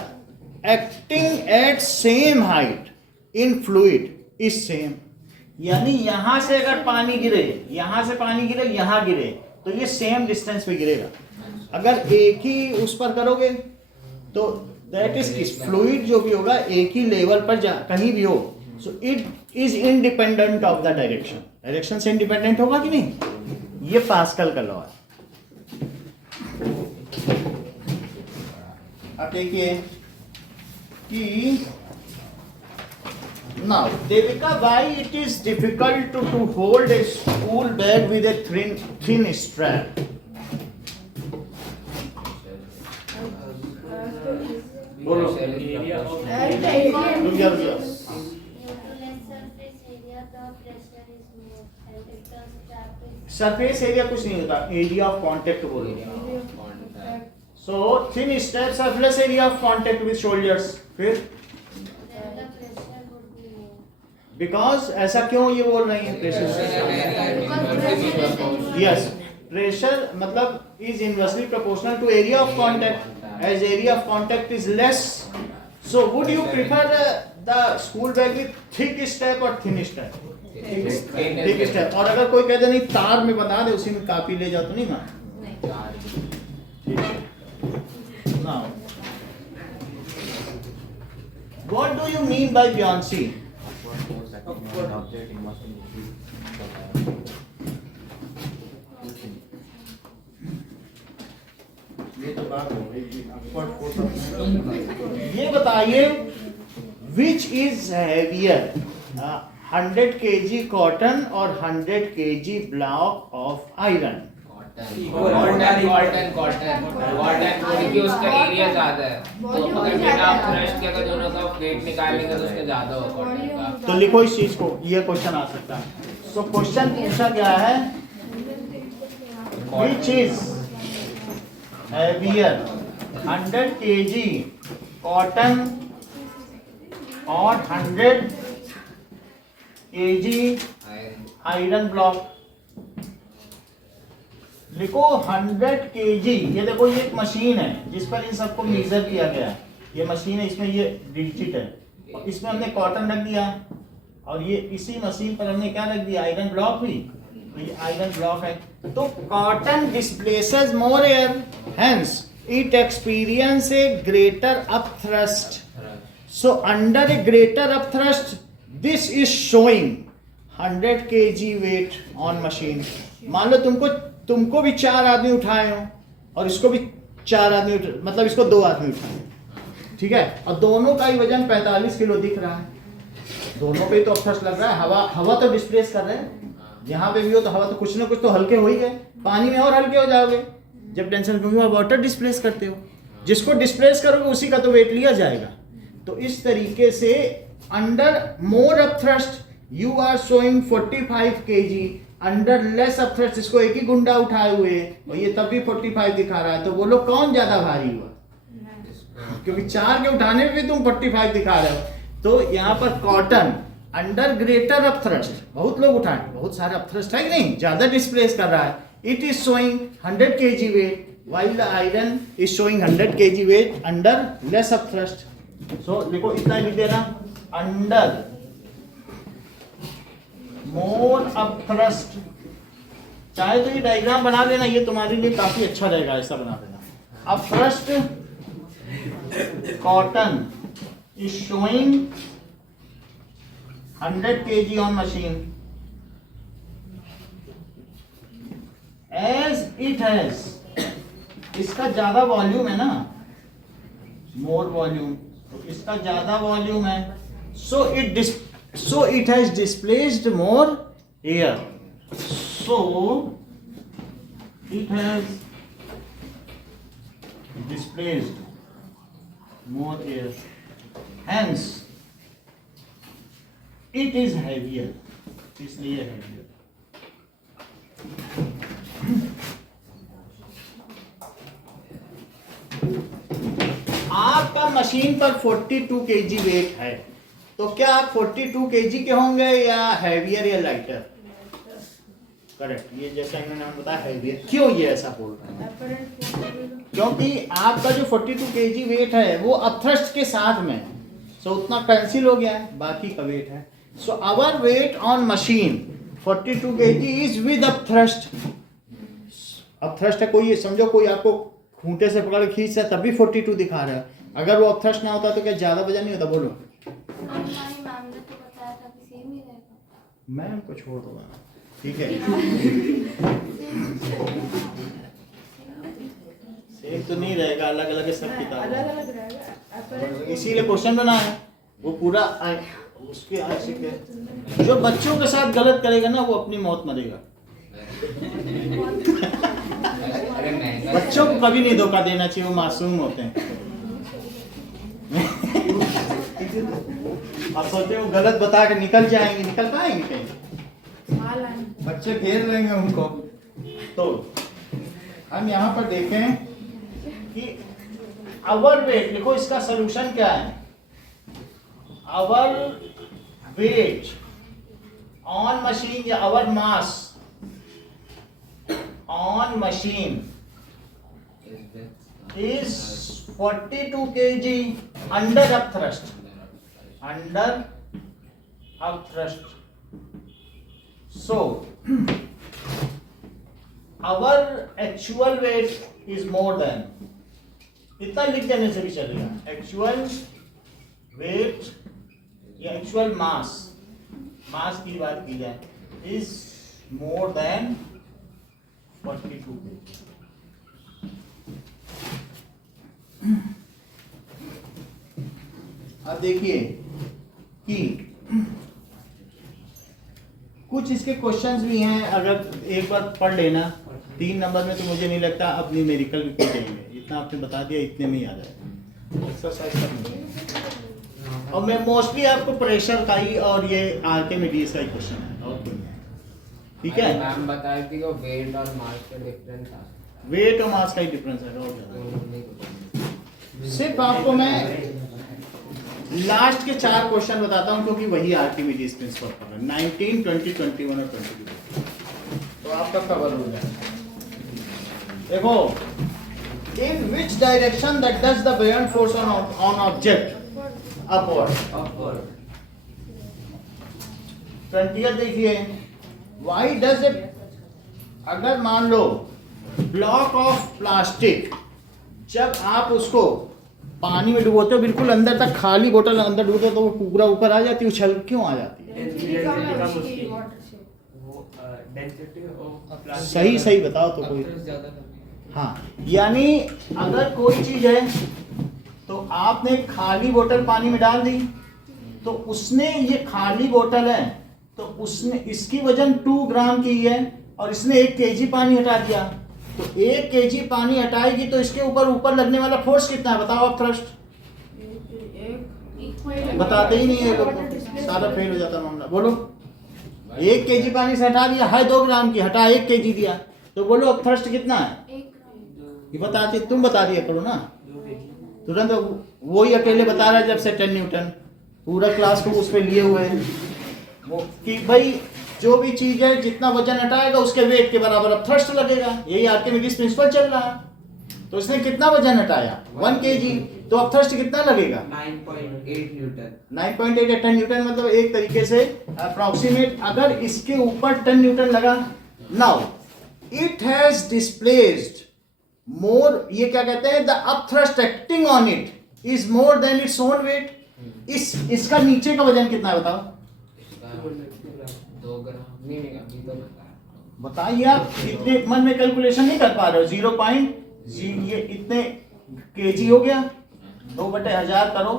acting at same height in fluid is same. यानी यहां से अगर पानी गिरे, यहां से पानी गिरे, यहां गिरे तो ये सेम डिस्टेंस पे गिरेगा। अगर एक ही उस पर करोगे तो दैट इज फ्लूइड जो भी होगा एक ही लेवल पर जा कहीं भी हो so it is independent of the direction. Direction से इंडिपेंडेंट होगा कि नहीं? ये पास्कल का लॉ है। अब देखिए कि now Devika, why it is difficult to hold a school bag with a thin strap? बोलो। pressure is Area of proportional. रुक जा, रुक जा। Less surface area, the pressure is more, and if the strap is surface area कुछ नहीं होता, एरिया ऑफ कांटेक्ट बोलो। Contact. So thin strap surface area of contact with shoulders, फिर then the pressure would be more. Because ऐसा क्यों ये बोल रही है? Pressure pressure, area yes, pressure मतलब is inversely proportional to area of contact, as area of contact is less. So would you prefer the school bag with thick strap और थिन स्ट्रैप? Thick strap. और अगर कोई कहते नहीं तार में बना दे, उसी में कापी ले जाओ तो नहीं मार? Now, what do you mean by buoyancy? Upward force acting on an object must be ये तो बात हो गई। upward force ये बताइए, which is heavier, 100 kg cotton और 100 kg block of iron? Cotton क्योंकि उसका एरिया ज्यादा है, तो अगर बिना आप थ्रस्ट के अगर दोनों का वेट निकालेंगे तो उसका ज्यादा होगा कॉटन का। तो लिखो इस चीज को, ये क्वेश्चन आ सकता है। सो क्वेश्चन पूछा गया है, which is heavier, 100 kg cotton और 100 kg आयरन ब्लॉक। लिखो 100 kg। ये देखो, ये एक मशीन है जिस पर इन सबको मेजर किया गया है। ये मशीन है, इसमें ये डिजिट है, और इसमें हमने कॉटन रख दिया, और ये इसी मशीन पर हमने क्या रख दिया? आयरन ब्लॉक भी। तो ये आयरन ब्लॉक है। तो cotton displaces more air, hence it experience a greater up thrust. So under a greater up thrust, this is showing 100 kg weight on machine. मान लो तुमको भी 4 आदमी उठाए हो, और इसको भी 4 आदमी मतलब इसको 2 आदमी उठाए, ठीक है, और दोनों का ही वजन 45 किलो दिख रहा है। दोनों पे तो अपथ्रस्ट लग रहा है, हवा तो डिस्प्लेस कर रहे हैं। यहाँ पे भी हो तो हवा तो कुछ ना कुछ तो हल्के हो ही गए, पानी में और हल्के हो जाओगे जब टेंशन, क्योंकि वहाँ वाटर डिस्प्लेस करते हो। जिसको डिस्प्लेस करोगे उसी का तो वेट लिया जाएगा। तो इस तरीके से under more upthrust you are showing 45 kg, under less upthrust इसको एक ही गुंडा उठाए हुए, और ये तब भी 45 दिखा रहा है। तो बोलो कौन ज्यादा भारी हुआ? क्योंकि 4 के उठाने में भी तुम 45 दिखा रहे हो। तो यहाँ पर कॉटन अंडर ग्रेटर अपथ्रस्ट, बहुत लोग उठाए, बहुत सारे अपथ्रस्ट है कि नहीं, ज्यादा डिस्प्लेस कर रहा है। It is showing 100 kg weight, while the iron is showing 100 kg weight under less upthrust. So देखो इतना लिख देना, under more upthrust। चाहे तो ये डायग्राम बना लेना, ये तुम्हारे लिए काफी अच्छा रहेगा, ऐसा बना देना। upthrust cotton is showing 100 kg on machine as it has, इसका ज्यादा वॉल्यूम है ना, मोर वॉल्यूम, तो इसका ज्यादा वॉल्यूम है, सो it has displaced more air, so it has displaced more air, hence it is heavier, इसलिए हैवियर। आपका मशीन पर 42 kg वेट है, तो क्या आप 42 kg के होंगे या हैवियर या लाइटर? करेक्ट, ये जैसा इन्होंने हमें बताया हैवियर। क्यों ये ऐसा बोल रहे हैं? क्योंकि आपका जो 42 kg वेट है वो अपथ्रस्ट के साथ में, सो उतना कैंसिल हो गया है, बाकी का वेट है। So our weight on machine 42 kg is with upthrust. Upthrust है, कोई समझो कोई आपको खूंटे से पकड़ के खींच से तब भी 42 दिखा रहा है, अगर वो अपथ्रस्ट ना होता तो क्या ज्यादा वजन नहीं होता? बोलो। हमारी मैम ने तो बताया था कि सेम ही रहेगा। मैम को छोड़ दो, ठीक है, सेम तो नहीं रहेगा, अलग अलग है सब किताब, अलग अलग रहेगा। इसीलिए क्वेश्चन बना है वो पूरा उसके आशिक है। जो बच्चों के साथ गलत करेगा ना वो अपनी मौत मरेगा। अरे महंगा बच्चों को कभी नहीं धोखा देना चाहिए, वो मासूम होते हैं। अब सोचे वो गलत बता के निकल जाएंगे, निकल पाएंगे कहीं? बच्चे घेर लेंगे उनको। तो हम यहाँ पर देखें कि आवर वेट, लिखो इसका सलूशन क्या है। आवर वेट ऑन मशीन या our mass on machine is 42 kg under upthrust. Under upthrust. So our actual weight is more than, इतना लिख देने से भी चलेगा। Actual weight या actual mass, मास की बात की जाए, is more than 42 kg. अब देखिए कि कुछ इसके क्वेश्चंस भी हैं, अगर एक बार पढ़ लेना 3 नंबर में, तो मुझे नहीं लगता अब न्यूमेरिकल भी जाएंगे, इतना आपने बता दिया इतने में ही आ जाएगा, एक्सरसाइज करनी। और मैं मोस्टली आपको प्रेशर का ही और ये आर्किमिडीज का ही क्वेश्चन है, और कोई नहीं। ठीक है, मैम बताई थी कि वेट और मास का डिफरेंस था। वेट और मास का ही डिफरेंस है, और ज्यादा सिर्फ आपको मैं लास्ट के 4 क्वेश्चन बताता हूं, क्योंकि वही आर्किमिडीज प्रिंसिपल पर है, 19, 20, 21 और 22, तो आपका कवर हो जाएगा। देखो, in which direction that does the buoyant force on object? Upward. 20th देखिए, व्हाई डज इट, अगर मान लो ब्लॉक ऑफ प्लास्टिक, जब आप उसको पानी में डुबोते हो, बिल्कुल अंदर तक खाली बोतल अंदर डुबोते हो, तो वो पूरा ऊपर आ जाती है, उछल क्यों आ जाती है? सही बताओ तो कोई। हाँ, यानी अगर कोई चीज है तो आपने खाली बोतल पानी में डाल दी, तो उसने, ये खाली बोतल है तो उसने, इसकी वजन 2 ग्राम की है और इसने 1 केजी पानी हटा दिया, तो 1 केजी पानी हटाएगी तो इसके ऊपर लगने वाला फोर्स कितना है बताओ आप? थ्रस्ट बताते ही नहीं है लोग, तो सारा फेल हो जाता मामला। बोलो, 1 केजी पानी से हटा दिया है, 2 ग्राम की, हटा 1 केजी दिया, तो बोलो अब थ्रस्ट कितना है? ये बताते, तुम बता दिया करो ना तुरंत, वो ही अकेले बता रहा है जब से 10 न्यूटन, पूरा क्लास को उस पर लिए हुए हैं वो, कि भाई जो भी चीज है जितना वजन हटाएगा उसके वेट के बराबर अब थ्रस्ट लगेगा, यही आर्किमिडीज प्रिंसिपल चल रहा है। तो इसने कितना वजन हटाया? 1 केजी, तो अब थ्रस्ट कितना लगेगा? 9.8 न्यूटन। 9.8 10 न्यूटन, मतलब एक तरीके से अप्रोक्सीमेट, अगर इसके ऊपर 10 न्यूटन लगा, नाउ इट हैज डिस्प्लेस्ड मोर, ये क्या कहते हैं, the upthrust acting on it is more than its own wait. इसका नीचे का वजन कितना है बताओ? 2 ग्राम नहीं, अभी तो बताइए आप, इतने मन में कैलकुलेशन नहीं कर पा रहे हो। 0. ये इतने केजी हो गया, 2/1000 करो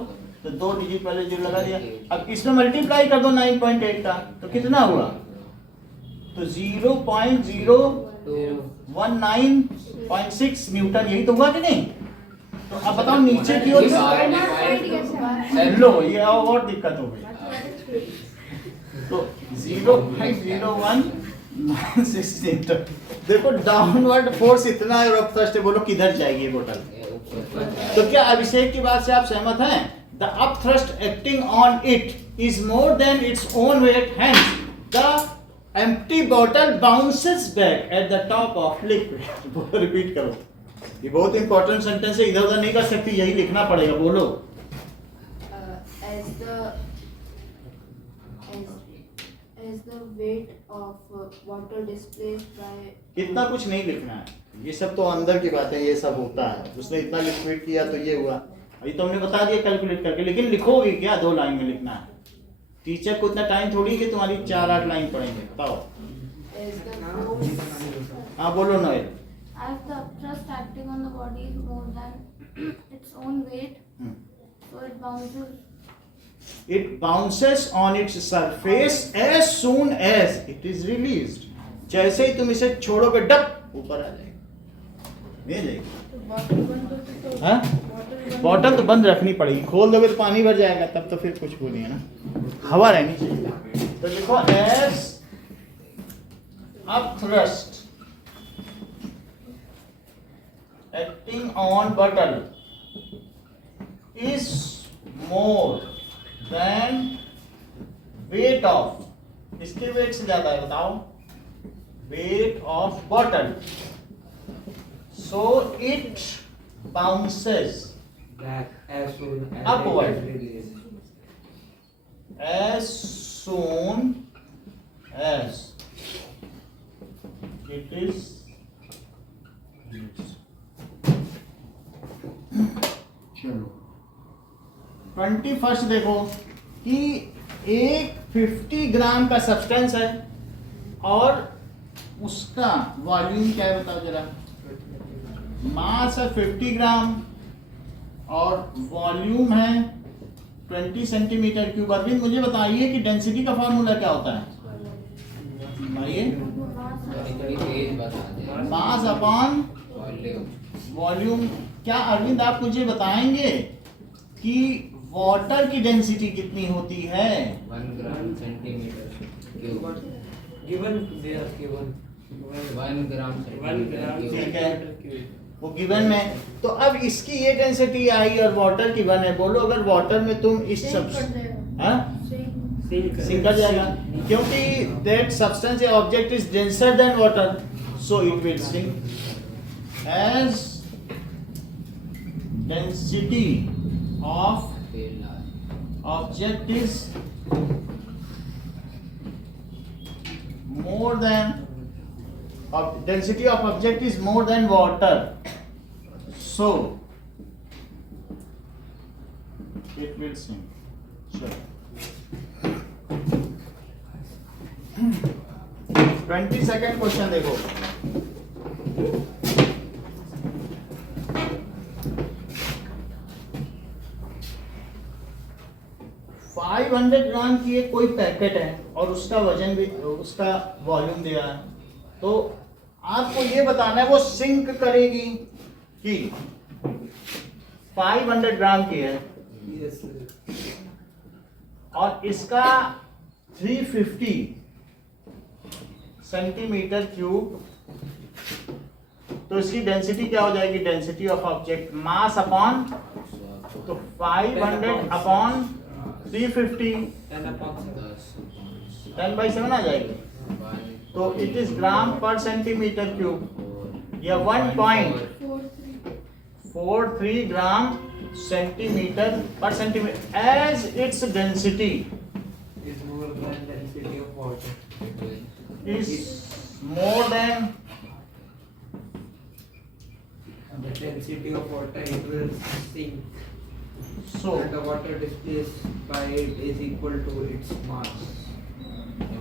तो 2 डिजिट पहले 0 लगा दिया, अब इसमें मल्टीप्लाई कर दो 9.8 का, तो कितना हुआ? तो 0.0196 न्यूटन, यही तो हुआ कि नहीं? तो अब बताओ नीचे की ओर, लो ये और दिक्कत हो गई, तो 0.0196 न्यूटन। देखो डाउनवर्ड फोर्स इतना है, और अब थ्रस्ट बोलो किधर जाएगी ये बोतल? तो क्या अभिषेक की बात से आप सहमत हैं? The up thrust acting on it is more than its own wait, hence the empty bottle bounces back at the top of liquid. Repeat करो, ये बहुत इंपॉर्टेंट सेंटेंस है, इधर उधर नहीं कर सकती, यही लिखना पड़ेगा। बोलो, as the weight of water displaced by, इतना कुछ नहीं लिखना है, ये सब तो अंदर की बात है, ये सब होता है, उसने इतना लिक्विड किया तो ये हुआ, अभी तो हमने बता दिया कैलकुलेट करके, लेकिन लिखोगे क्या? 2 लाइन में लिखना है। टीचर को इतना टाइम थोड़ी कि तुम्हारी 4-8 लाइन पढ़ेंगे, बताओ। हाँ बोलो Noel. as the thrust acting on the body is more than its own weight, so it bounces on its surface as soon as it is released। जैसे ही तुम इसे छोड़ोगे डप ऊपर आ जाएगा। ये जाएगी। बॉटल बंद होती तो हाँ? बॉटल तो बंद रखनी पड़ेगी, खोल दोगे तो पानी भर जाएगा, तब तो फिर कुछ वो नहीं है ना, हवा रहनी चाहिए। तो देखो as upthrust acting on bottle is more than weight of, इसके वेट से ज्यादा है, बताओ, weight of bottle, so it bounces Back as soon as Upward. it is released. as soon as it is released. चलो 21 देखो कि एक 50 ग्राम का सब्सटेंस है और उसका वॉल्यूम क्या है बताओ जरा। मास है 50 ग्राम और वॉल्यूम है 20 सेंटीमीटर क्यूब। अरविंद मुझे बताइए कि डेंसिटी का फार्मूला क्या होता है, बताइए। थोड़ी तेज बता दे। Mass upon volume. वॉल्यूम। क्या अरविंद आप मुझे बताएंगे कि वाटर की डेंसिटी कितनी होती है? 1 gram centimetre cube. Given there given 1 gram 1 centimetre gram cube. ठीक है। centimeter cube. वो गिवन में, तो अब इसकी ये डेंसिटी आई और वाटर की 1 है। बोलो अगर वाटर में तुम इस सब सिंक कर जाएगा, क्योंकि दैट सब्सटेंस या object is denser than water, so it will sink. As density of object is more than density of object is more than water, so it will sink. Sure. 22nd question देखो। फाइव 500 ग्राम की एक कोई पैकेट है और उसका वजन भी, उसका वॉल्यूम दिया है, तो आपको ये बताना है वो सिंक करेगी कि 500 ग्राम की है Yes, sir. और इसका 350 सेंटीमीटर क्यूब, तो इसकी डेंसिटी क्या हो जाएगी? Density of object mass upon, तो 500 अपॉन 350 10/7 आ जाएगी, तो इट इज ग्राम पर सेंटीमीटर क्यूब या 1.43 gram centimetre per centimetre as its density Is more than density of water. is more than The density of water it will sink. so And the water displaced by it is equal to its mass.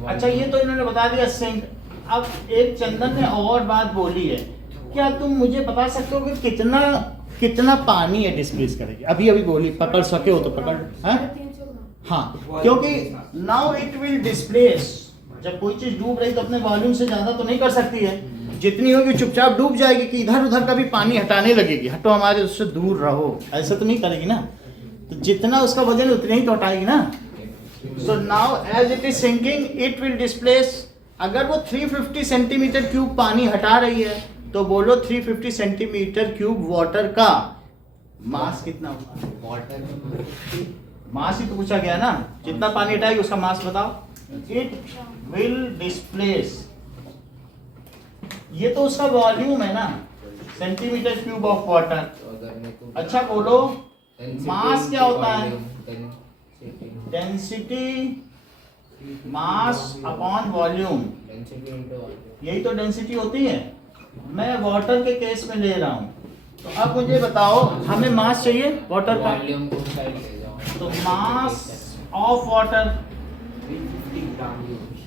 अच्छा ये तो इन्होंने बता दिया सिंक। अब एक चंदन ने और बात बोली है, क्या तुम मुझे बता सकते हो कि कितना कितना पानी है डिस्प्लेस करेगी? अभी अभी बोली, पकड़ सके हो तो पकड़। हाँ, क्योंकि नाउ इट विल डिस्प्लेस, जब कोई चीज डूब रही तो अपने वॉल्यूम से ज्यादा तो नहीं कर सकती है, जितनी होगी चुपचाप डूब जाएगी कि इधर उधर का भी पानी हटाने लगेगी, हटो हमारे उससे दूर रहो, ऐसा तो नहीं करेगी ना। तो जितना उसका वजन उतना ही तो हटाएगी ना। So now as it is sinking it will displace. अगर वो 350 सेंटीमीटर क्यूब पानी हटा रही है तो बोलो 350 सेंटीमीटर क्यूब वाटर का मास कितना होगा? वाटर मास ही तो पूछा गया ना, जितना पानी हटाएगी उसका मास बताओ। इट विल डिस्प्लेस, ये तो उसका वॉल्यूम है ना, सेंटीमीटर क्यूब ऑफ वाटर। अच्छा बोलो मास क्या होता है? डेंसिटी मास अपॉन वॉल्यूम, यही तो डेंसिटी होती है। मैं वाटर के केस में ले रहा हूँ, तो अब मुझे बताओ हमें मास चाहिए वाटर का, वॉल्यूम को साइड ले जाओ। तो mass of water 350 gram use.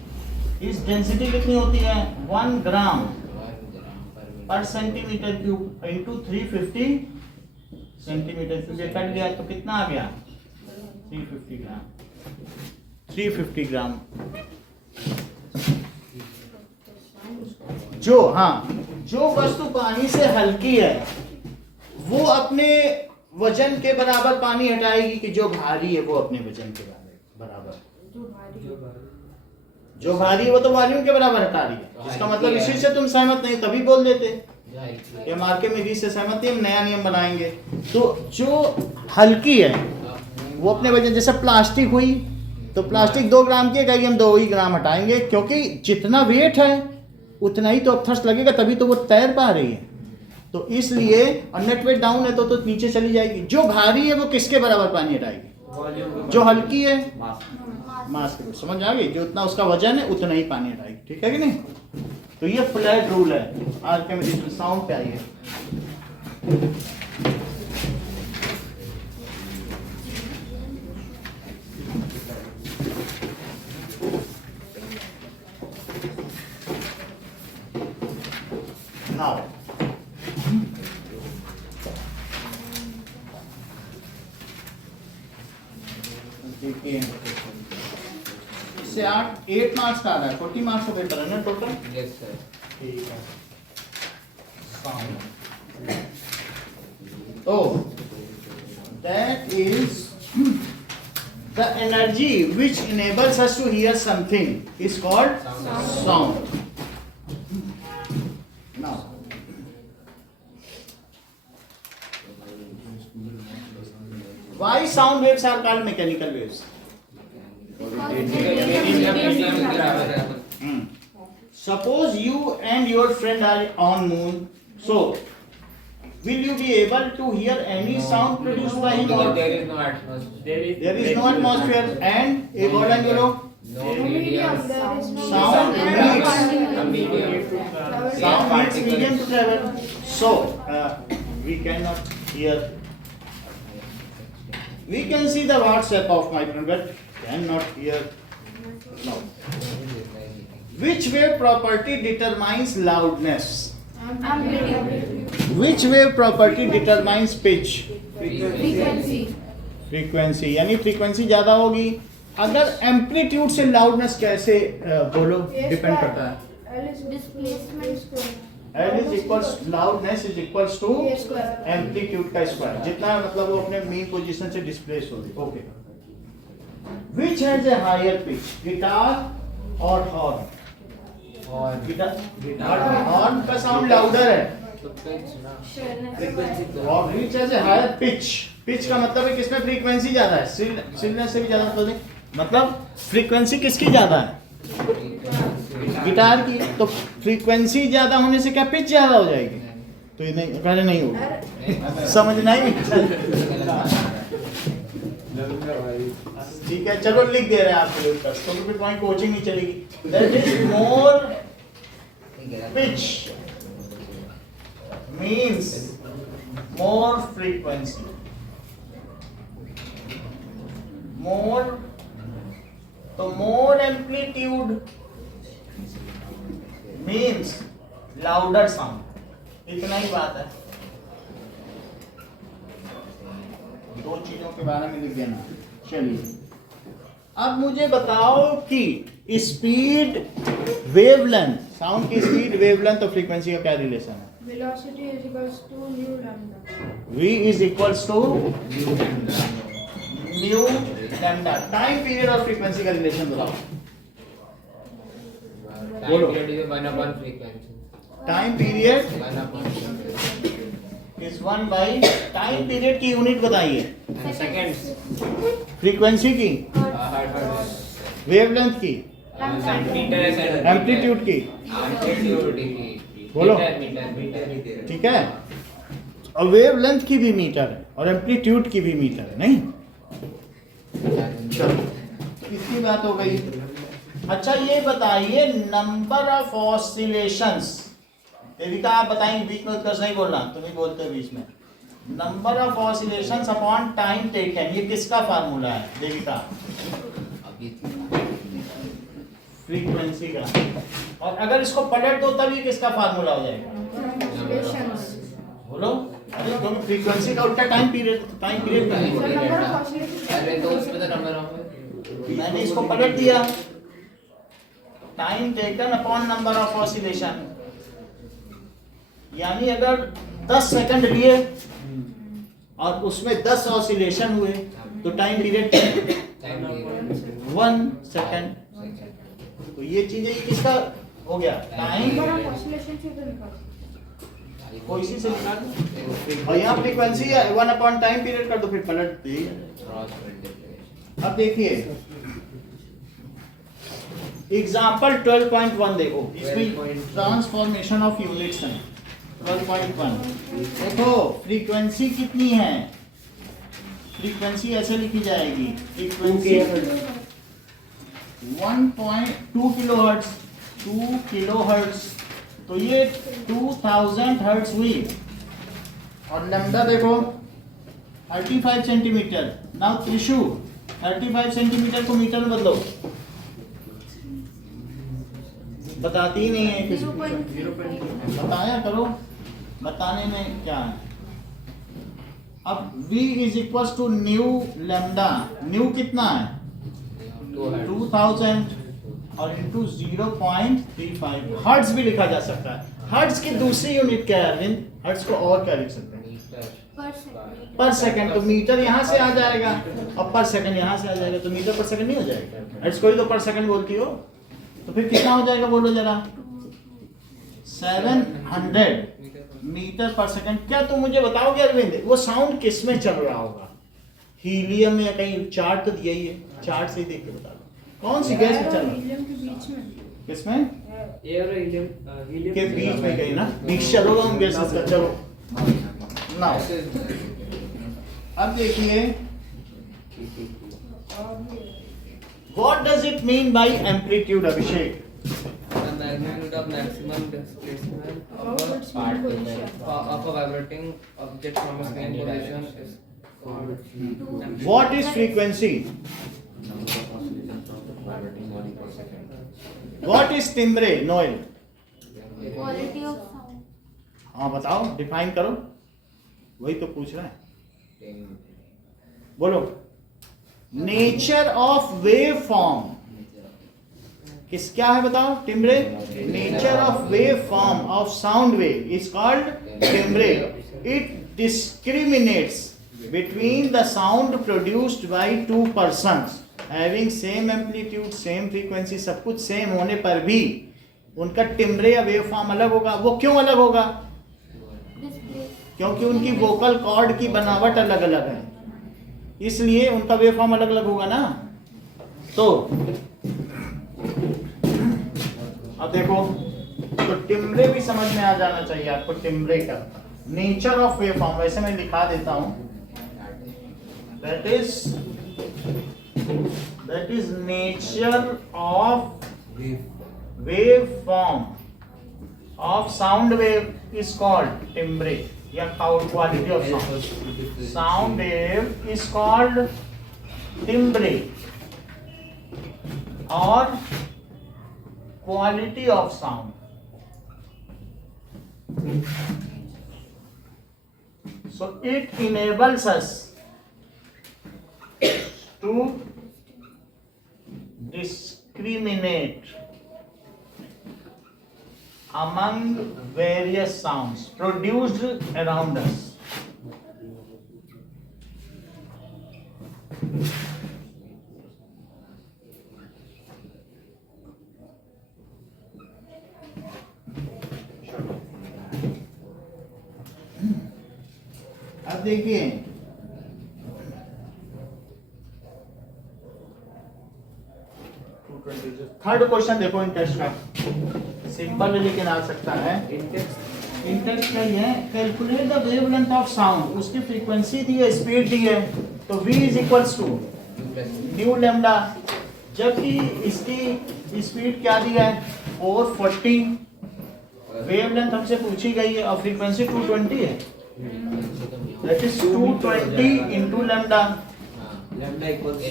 इस डेंसिटी कितनी होती है? 1 ग्राम 1 ग्राम पर centimetre cube into 350 centimetre cube. ये कट गया तो कितना आ गया? 350 ग्राम। 350 ग्राम जो, हाँ, जो वस्तु पानी से हल्की है वो अपने वजन के बराबर पानी हटाएगी कि जो भारी है वो अपने वजन के बराबर? जो भारी है वो तो वॉल्यूम के बराबर हटा रही है। इसका मतलब इसी से तुम सहमत नहीं, तभी बोल देते ये मार्के में इसी से सहमत नहीं, हम नया नियम बनाएंगे। तो जो हल्की है वो अपने वजन, जैसे प्लास्टिक हुई तो प्लास्टिक 2 ग्राम की है, कहेगी हम 2 ही ग्राम हटाएंगे, क्योंकि जितना वेट है उतना ही तो थ्रस्ट लगेगा, तभी तो वो तैर पा रही है। तो इसलिए नेट वेट डाउन है तो नीचे चली जाएगी। जो भारी है वो किसके बराबर पानी हटाएगी? जो हल्की है मास के। समझ आ गई? जो उतना उसका वजन है उतना ही पानी हटाएगी। ठीक है कि नहीं? तो ये फ्लैट रूल है। आर्किमिडीज में साउंड पे आइए। Now, देखिए इससे 8 मार्क्स का आ रहा है, 40 मार्क्स का पेपर है ना टोटल? Yes sir. ठीक है। तो that is the energy which enables us to hear something is called sound. Now, why sound waves are called mechanical waves? Suppose you and your friend are on moon, so will you be able to hear any sound produced by him? Because there is no atmosphere. There is no atmosphere, and a god and yellow No medium. sound needs A medium. sound needs medium to travel. So we cannot hear. We can see the WhatsApp of my friend, but cannot hear. No. Which wave property determines loudness? Which wave property determines pitch? Frequency. यानी फ्रीक्वेंसी ज्यादा होगी। अगर एम्पलीट्यूड से लाउडनेस कैसे बोलो डिपेंड करता है। L is equals loudness is equals to amplitude का स्क्वायर, जितना मतलब वो अपने मेन पोजीशन से डिस्प्लेस हो रही। Okay. Which has a higher pitch? Guitar or horn? Horn का साउंड लाउडर है। तो pitch ना। और which has a higher pitch? Pitch का मतलब है किसमें फ्रीक्वेंसी ज्यादा है? सिलनेस से भी ज्यादा मतलब नहीं। मतलब फ्रीक्वेंसी किसकी ज्यादा है? गिटार की। तो फ्रीक्वेंसी ज्यादा होने से क्या पिच ज्यादा हो जाएगी? तो ये नहीं, पहले नहीं होगा, समझना ही ठीक है। चलो लिख दे रहे हैं आपके लिए उत्तर, तो फिर कोई कोचिंग नहीं चलेगी। That is more pitch means more frequency, more, तो more amplitude means louder sound. इतना ही बात है, 2 चीजों के बारे में लिख देना। चलिए अब मुझे बताओ कि स्पीड, वेवलेंथ, साउंड की स्पीड, वेवलेंथ और फ्रीक्वेंसी का क्या रिलेशन है? Velocity is equals to nu lambda. V is equals to mu lambda। Time period और फ्रीक्वेंसी का रिलेशन बताओ। Time period is 1 upon frequency. Time period 1 upon frequency. Is 1 by, time period की यूनिट बताइए। Seconds. फ्रीक्वेंसी की, वेवलेंथ की, Meter. एम्पलीट्यूड की, Amplitude की। बोलो। मीटर। ठीक है। और वेवलेंथ की भी मीटर है और एम्पलीट्यूड की भी मीटर है, नहीं? चलो इसकी बात हो गई। अच्छा ये बताइए नंबर ऑफ ऑसिलेशंस। देविका आप बताएंगे, बीच में उत्कर्ष नहीं बोलना, तुम ही बोलते हो बीच में। Number of oscillations upon time taken, ये किसका फार्मूला है देविका? फ्रीक्वेंसी का। और अगर इसको पलट दो तब ये किसका फार्मूला हो जाएगा? बोलो। अरे क्योंकि फ्रीक्वेंसी का उल्टा टाइम पीरियड, टाइम पीरियड का है। अरे तो उसमें तो नंबर ऑफ, मैंने इसको पलट दिया, time taken upon number of oscillation. यानी अगर 10 सेकंड लिए और उसमें 10 ऑसिलेशन हुए तो टाइम पीरियड 1 सेकंड। तो ये चीजें ये किसका हो गया टाइम, कोई सी से निकाल दो और यहाँ फ्रीक्वेंसी है 1 टाइम पीरियड कर दो, फिर पलट दी। अब देखिए एग्जाम्पल 12.1 देखो, इसमें ट्रांसफॉर्मेशन ऑफ यूनिट्स है। 12.1 देखो फ्रीक्वेंसी कितनी है, फ्रीक्वेंसी ऐसे लिखी जाएगी, फ्रीक्वेंसी 1.2 किलोहर्ट्ज, 2 किलोहर्ट्ज, तो ये 2000 हर्ट्ज हुई। और लैम्डा देखो 35 सेंटीमीटर। नाउ त्रिशु 35 सेंटीमीटर को मीटर में बदलो, बताती ही नहीं है किसी बताया करो, बताने में क्या है। अब V is equal to nu lambda, nu कितना है 2000 और इंटू 0.35। हर्ट्ज भी लिखा जा सकता है। हर्ट्ज की दूसरी यूनिट क्या है अरविंद, हर्ट्ज को और क्या लिख सकते हैं, पर सेकंड। तो मीटर यहाँ से आ जाएगा और पर सेकंड यहाँ से आ जाएगा, तो मीटर पर सेकंड नहीं हो जाएगा। हर्ट्ज को ही तो पर सेकंड बोलती हो, तो फिर कितना हो जाएगा बोलो जरा, 700 मीटर पर सेकंड। क्या तुम मुझे बताओगे अरविंद वो साउंड किस में चल रहा होगा, हीलियम में या कहीं, चार्ट तो दिया ही है, चार्ट से ही देख के बता दो कौन सी गैस में चल रहा है, किसमें एयर और हीलियम के बीच में कहीं ना, मिक्सचर होगा उन गैसेस का। चलो ना अब देखिए what does it mean bye amplitude Abhishek. The magnitude of maximum displacement of a vibrating object from a given position is called. What is frequency? Number of oscillations of vibrating body per second. What is timbre? Noel. Quality of sound. हाँ बताओ, डिफाइन करो, वही तो पूछ रहा है, बोलो। नेचर ऑफ वेव फॉर्म किस क्या है बताओ, timbre. Nature of wave form of sound wave is called timbre. It discriminates between the sound produced by two persons having same amplitude, same frequency, सब कुछ सेम होने पर भी उनका टिम्ब्रे या वेव फॉर्म अलग होगा। वो क्यों अलग होगा, क्योंकि उनकी वोकल कॉर्ड की बनावट अलग अलग है, इसलिए उनका वेव फॉर्म अलग अलग होगा ना। तो अब देखो, तो टिम्ब्रे भी समझ में आ जाना चाहिए आपको। टिम्ब्रे का नेचर ऑफ वेव फॉर्म वैसे मैं लिखा देता हूं, that is nature of wave form of sound wave is called timbre या quality of sound. Sound wave is called timbre और quality of sound. So it enables us to discriminate among various sounds produced around us. अब देखिए थर्ड क्वेश्चन देखो, इंटेक्स्ट का सिंपल लेकिन आ सकता है। इंटेक्स्ट का है, calculate the wavelength of sound, उसकी फ्रीक्वेंसी दी है, स्पीड दी है, तो v is equals to nu lambda, जबकि इसकी स्पीड क्या दिया है 440, वेवलेंथ हमसे पूछी गई है और फ्रीक्वेंसी 220 है, that is 220 into lambda, lambda equals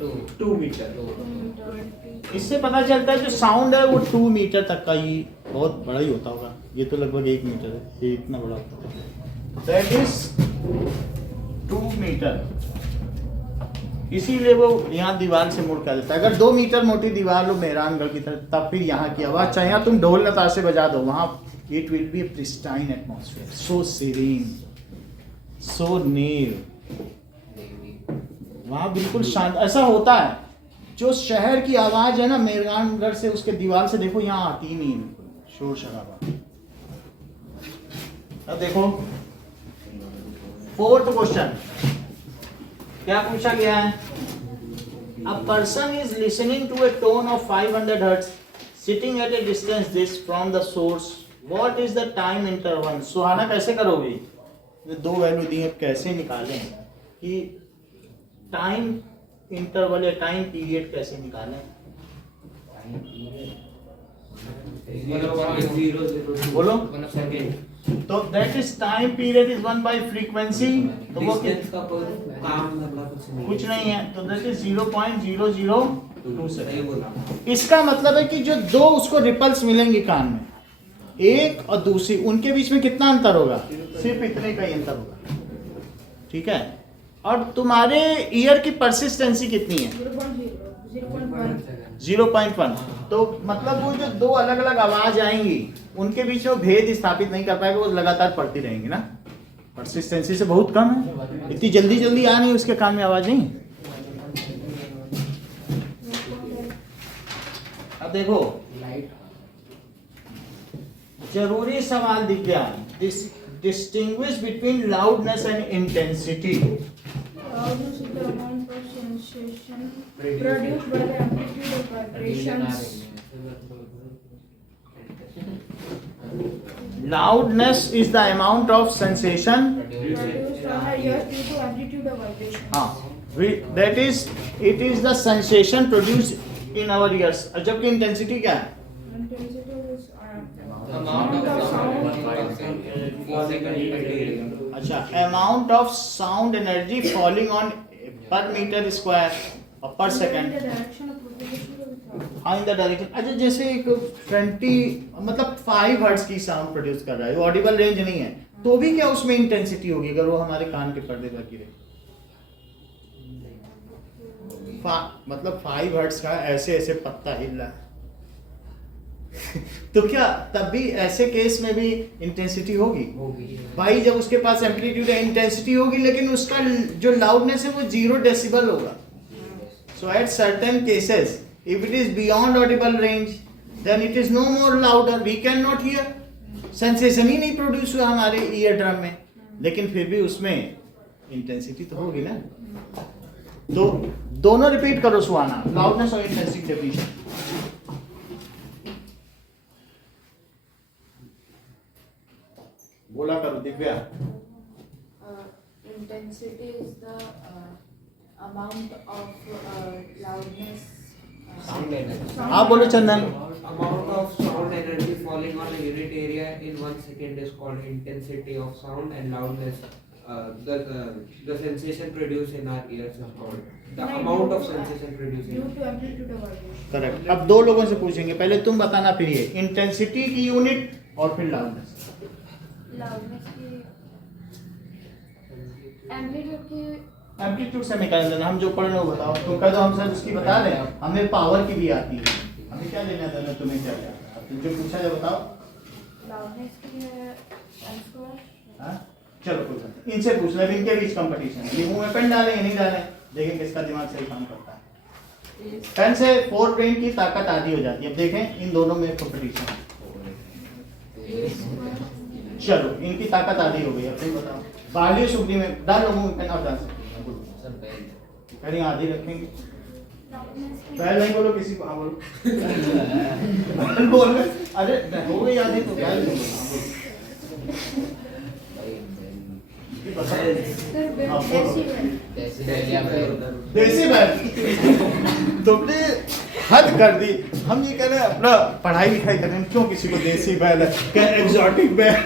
to 2 metre. इससे पता चलता है जो साउंड है वो 2 मीटर तक का ही, बहुत बड़ा ही होता होगा, ये तो लगभग 1 मीटर है, ये इतना बड़ा होता है, दैट इज 2 मीटर। इसीलिए वो यहाँ दीवार से मुड़ कर देता है। अगर 2 मीटर मोटी दीवार हो मेहरानगढ़ की तरफ, तब फिर यहाँ की आवाज़, चाहे यहाँ तुम ढोल नताशे बजा दो, वहाँ it will be a pristine atmosphere, so serene, so near. वहाँ बिल्कुल शांत. ऐसा होता है जो शहर की आवाज है ना, मेहरानगढ़ से उसके दीवार से देखो, यहाँ आती ही नहीं है शोर शराबा. अब देखो 4th क्वेश्चन क्या पूछा गया है. A person is listening to a tone of 500 Hz sitting at a distance this from the source. What is the time interval? सुहाना कैसे करोगे? ये दो वैल्यू दी है, कैसे निकालें कि टाइम इंटरवल या टाइम पीरियड कैसे निकालें? बोलो. तो that is time period is 1 bye frequency. तो वो कुछ नहीं है, तो दैट इज 0.0027. इसका मतलब है कि जो दो उसको रिपल्स मिलेंगे कान में, एक और दूसरी, उनके बीच में कितना अंतर होगा? सिर्फ इतने का ही अंतर होगा. ठीक है. और तुम्हारे ईयर की परसिस्टेंसी कितनी है? 0.1. तो मतलब वो जो दो अलग अलग आवाज आएंगी उनके बीच में भेद स्थापित नहीं कर पाएगा, वो लगातार पढ़ती रहेंगी ना. परसिस्टेंसी से बहुत कम है, इतनी जल्दी जल्दी आ नहीं उसके कान में आवाज नहीं. अब देखो जरूरी सवाल दिख गया. Distinguish between loudness and intensity. Loudness is the amount of sensation produced by the amplitude of vibrations. Loudness is the amount of sensation Produced on the ear due to amplitude of vibrations. that is, it is the sensation produced in our ears. जबकि इंटेंसिटी क्या है? Intensity is amount of sound अच्छा, amount of sound energy falling on पर मीटर स्क्वायर और पर in second. the direction of propagation of the sound. हाँ, इन द डायरेक्शन. अच्छा, जैसे एक 20 मतलब 5 हर्ट्ज की साउंड प्रोड्यूस कर रहा है, ऑडिबल रेंज नहीं है, तो भी क्या उसमें इंटेंसिटी होगी अगर वो हमारे कान के पर्दे पर गिरे? मतलब 5 हर्ट्ज का ऐसे ऐसे पत्ता हिल रहा है तो क्या तब भी ऐसे केस में भी इंटेंसिटी होगी? भाई जब उसके पास एम्पलीट्यूड है, इंटेंसिटी होगी, लेकिन उसका जो लाउडनेस है वो 0 डेसिबल होगा. So at certain cases if it is beyond audible range then it is no more louder, we can not hear. Sensation ही नहीं प्रोड्यूस हुआ हमारे ईयर ड्रम में, लेकिन फिर भी उसमें इंटेंसिटी तो होगी ना. तो दोनों रिपीट करो सुहाना, लाउडनेस और इंटेंसिटी डेफिनेशन. बोला करो Divya. Intensity is the amount of loudness. हाँ बोलो चंदन. Amount of sound energy falling on a unit area in 1 second is called intensity of sound, and loudness, the sensation produced in our ears is called the amount of sensation produced. Due to amplitude of vibration. Correct. अब दो लोगों से पूछेंगे, पहले तुम बताना, फिर ये इंटेंसिटी की यूनिट और फिर लाउडनेस. लाउडनेस की एम्पलीट्यूड की एम्पलीट्यूड से निकाल देना. हम जो पढ़ रहे हो बताओ. तुम कह दो हम सर उसकी बता दें, हमें पावर की भी आती है. हमें क्या लेना देना, तुम्हें क्या आता है? तुम जो पूछा है बताओ. लाउडनेस की है M2. हाँ चलो कोई बात नहीं. इनसे पूछ ले, इनके बीच कंपटीशन है. ये मुंह में पेन डालें या नहीं डालें, देखें किसका दिमाग सही काम करता है. पेन से 4 ब्रेन की ताकत आधी हो जाती है. अब देखें इन दोनों में कंपटीशन. चलो इनकी ताकत आधी हो गई. अब तुम बताओ. बाली सुगनी में डाल लो मुंह में पेन, और डाल सकते पहले आधी रखेंगे. पहले नहीं बोलो किसी को. हाँ बोलो. बोल. अरे हो गई आधी तो क्या डेसिबल. तुमने हद कर दी. हम ये कह रहे हैं अपना पढ़ाई लिखाई कर रहे हैं, क्यों किसी को डेसिबल क्या एक्सोटिक बैल.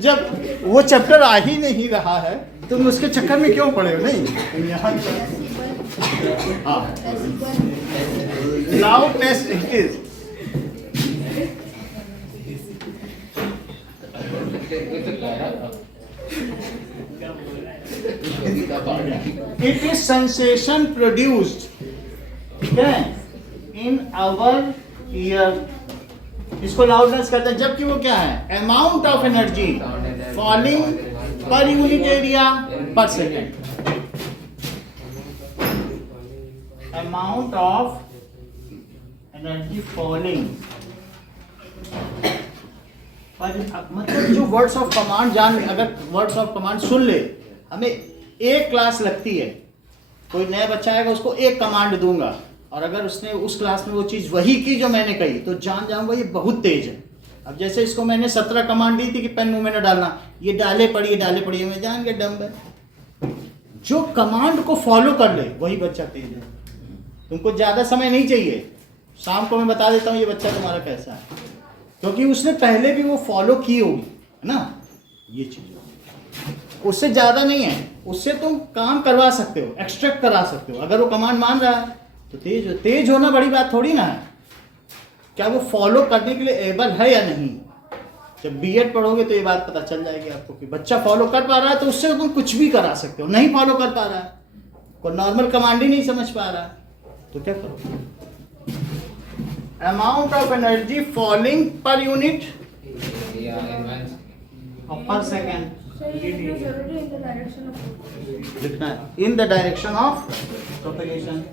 जब वो चैप्टर आ ही नहीं रहा है तुम उसके चक्कर में क्यों पड़े हो? नहीं यहाँ loudness it is. It is sensation produced, ठीक है, in our ear. इसको लाउडनेस करते हैं, जबकि वो क्या है, amount of energy falling per unit area per second, amount of energy falling per, मतलब जो वर्ड्स ऑफ कमांड जान, अगर वर्ड्स ऑफ कमांड सुन ले, हमें एक क्लास लगती है, कोई नया बच्चा आएगा उसको एक कमांड दूंगा, और अगर उसने उस क्लास में वो चीज़ वही की जो मैंने कही तो जान जाऊंगा ये बहुत तेज है। अब जैसे इसको मैंने 17 कमांड दी थी कि पेन मुंह में न डालना, ये डाले पढ़िए, मैं जान गया डम्ब है। जो कमांड को फॉलो कर ले वही बच्चा तेज है। तुमको ज़्यादा समय नहीं चाहिए, शाम को मैं बता देता हूँ ये बच्चा तुम्हारा कैसा है, क्योंकि उसने पहले भी वो फॉलो की होगी, है ना। ये चीज़ उससे ज़्यादा नहीं है, उससे तुम काम करवा सकते हो, एक्सट्रैक्ट करा सकते हो। अगर वो कमांड मान रहा है तो तेज होना बड़ी बात थोड़ी ना है, क्या वो फॉलो करने के लिए एबल है या नहीं। जब बीएड पढ़ोगे तो ये बात पता चल जाएगी आपको कि बच्चा फॉलो कर पा रहा है तो उससे तुम कुछ भी करा सकते हो। नहीं फॉलो कर पा रहा है, कोई नॉर्मल कमांड ही नहीं समझ पा रहा है, तो क्या करो। Amount of energy falling per unit पर सेकेंड लिखना है, in the direction of propagation.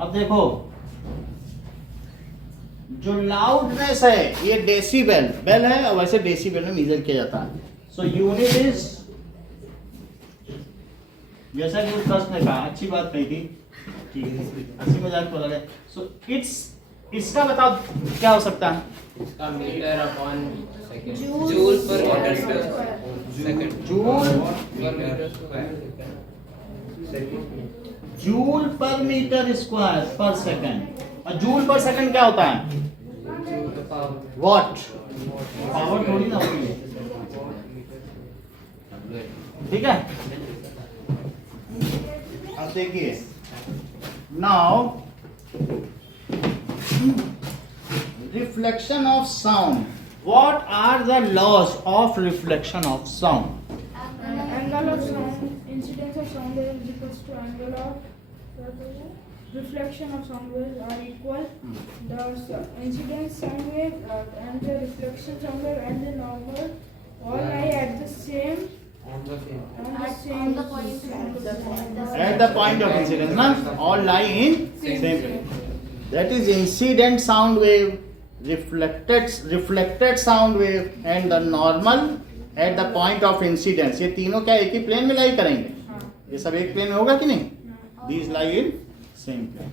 अब देखो जो लाउडनेस है ये डेसिबल बेल है, और वैसे डेसिबल में मेजर किया जाता है। सो यूनिट इज, जैसा कि उस प्रश्न ने कहा, अच्छी बात कही थी, ठीक है, 80,000 बोला गया। सो इसका बताओ क्या हो सकता है। इसका metre upon second, joule per metre second, joule per metre square per second. और जूल पर सेकंड क्या होता है, वॉट, पावर थोड़ी ना होती है, ठीक है। अब देखिए now reflection of sound, what are the laws of reflection of sound. Angle of sound, incidence of sound wave is equals to angle of reflection of sound waves are equal. The incidence sound wave and the reflection sound wave and the normal all lie at the same on the point At the point of incidence, na? All lie in same place. That is incident sound wave, reflected sound wave, and the normal at the point of incidence. ये तीनों क्या एक ही प्लेन में लाई करेंगे, ये सब एक प्लेन में होगा कि नहीं। These lie in same plane.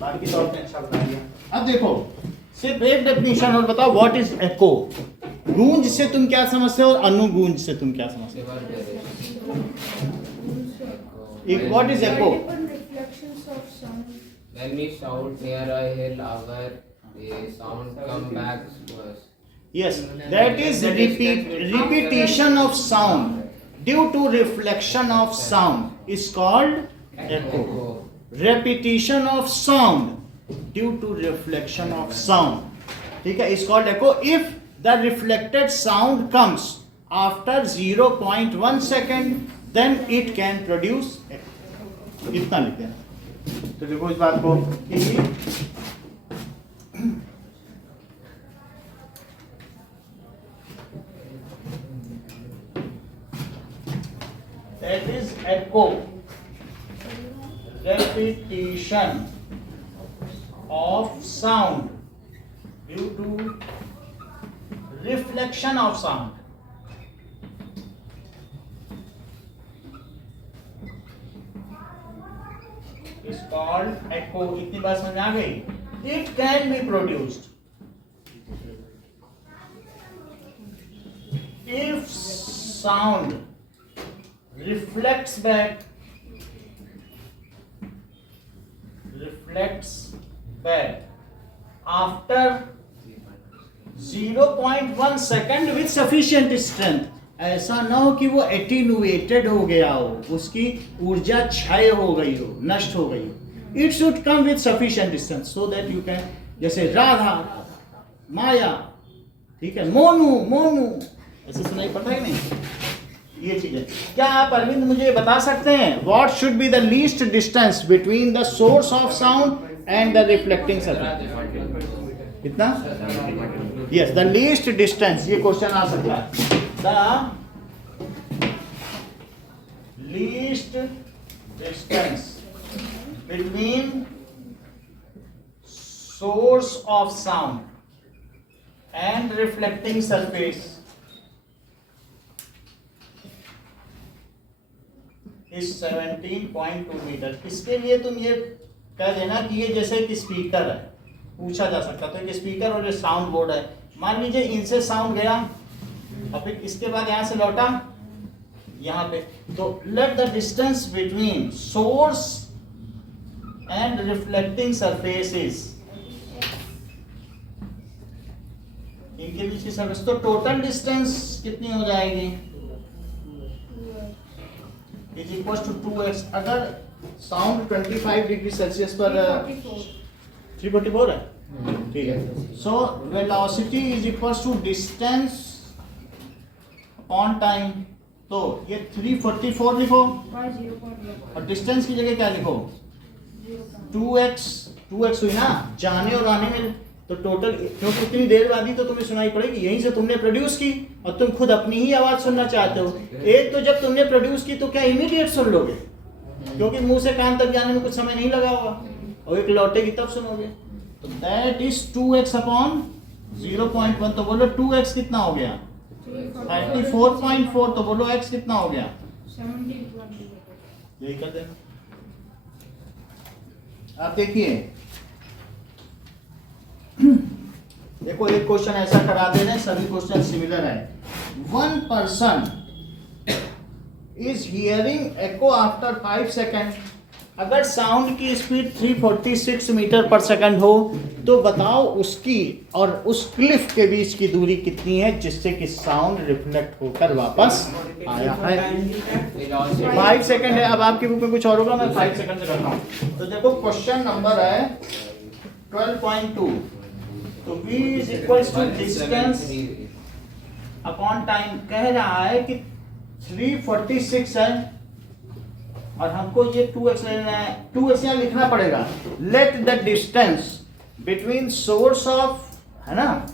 बाकी तो आपने अच्छा बता दिया। अब देखो सिर्फ एक डेफिनेशन और बताओ, व्हाट इज एको। गूंज से तुम क्या समझते हो और अनुगूंज से तुम क्या समझते हो। What is echo. reflections of sound. When we shout near a hill, the sound come back to us. Yes, that is repetition of sound due to reflection of sound is called echo. Repetition of sound due to reflection of sound, ठीक है, is called echo if the reflected sound comes after 0.1 second, then it can produce echo. इतना लिखते हैं। तो देखो इस बात को, that is echo, repetition of sound due to reflection of sound. Is called echo. इतनी बात समझ आ गई। It can be produced if sound reflects back after 0.1 second with sufficient strength. ऐसा ना हो कि वो एटीनुएटेड हो गया हो, उसकी ऊर्जा क्षय हो गई हो, नष्ट हो गई हो। It should come with sufficient distance so that you can, जैसे राधा, माया, ठीक है, मोनू, ऐसे सुनाई पड़ता है कि नहीं। ये चीजें। क्या आप अरविंद मुझे बता सकते हैं what should be the least distance between the source of sound and the reflecting surface? कितना? यस, द लीस्ट डिस्टेंस, ये क्वेश्चन आ सकता है। The least distance between source of sound and reflecting surface is 17.2 metre. इसके लिए तुम ये कह देना कि ये जैसे एक स्पीकर है, पूछा जा सकता तो एक स्पीकर और ये साउंड बोर्ड है। मान लीजिए इनसे साउंड गया और फिर इसके बाद यहाँ से लौटा यहाँ पे, तो let the distance between source and reflecting surface is, इनके बीच की सरफेस, तो टोटल डिस्टेंस कितनी हो जाएगी? Is equal to 2x। अगर साउंड 25 डिग्री सेल्सियस पर 344 है, ठीक है। So velocity is equal to distance upon time, तो ये 344 लिखो और डिस्टेंस की जगह क्या लिखो? 2x हुई ना, जाने और आने में, तो टोटल, क्योंकि इतनी देर बाद ही तो तुम्हें सुनाई पड़ेगी, यहीं से तुमने प्रोड्यूस की और तुम खुद अपनी ही आवाज सुनना चाहते हो। एक तो जब तुमने प्रोड्यूस की तो क्या इमीडिएट सुन लोगे, क्योंकि मुंह से कान तक जाने में कुछ समय नहीं लगा होगा, और एक लौटेगी तब सुनोगे। तो दैट इज 2x अपॉन 0.1। तो बोलो 2x कितना हो गया? 34.4। तो बोलो x कितना हो गया? 17.2। यही कर देना। आप देखिए, देखो एक क्वेश्चन ऐसा करा दे रहे हैं, सभी क्वेश्चन सिमिलर है। One person is hearing echo after 5 second. अगर साउंड की स्पीड 346 मीटर पर सेकंड हो तो बताओ उसकी और उस क्लिफ के बीच की दूरी कितनी है जिससे कि साउंड रिफ्लेक्ट होकर वापस आया है? 5 सेकेंड है। अब आपकी बुक में कुछ और होगा, मैं 5 सेकेंड से करता हूँ। तो देखो क्वेश्चन नंबर है 12.2। तो v is equal to distance upon time. कह रहा है कि 346 है और हमको ये 2x लेना है। 2x यहाँ लिखना पड़ेगा। Let the distance between source of, है ना,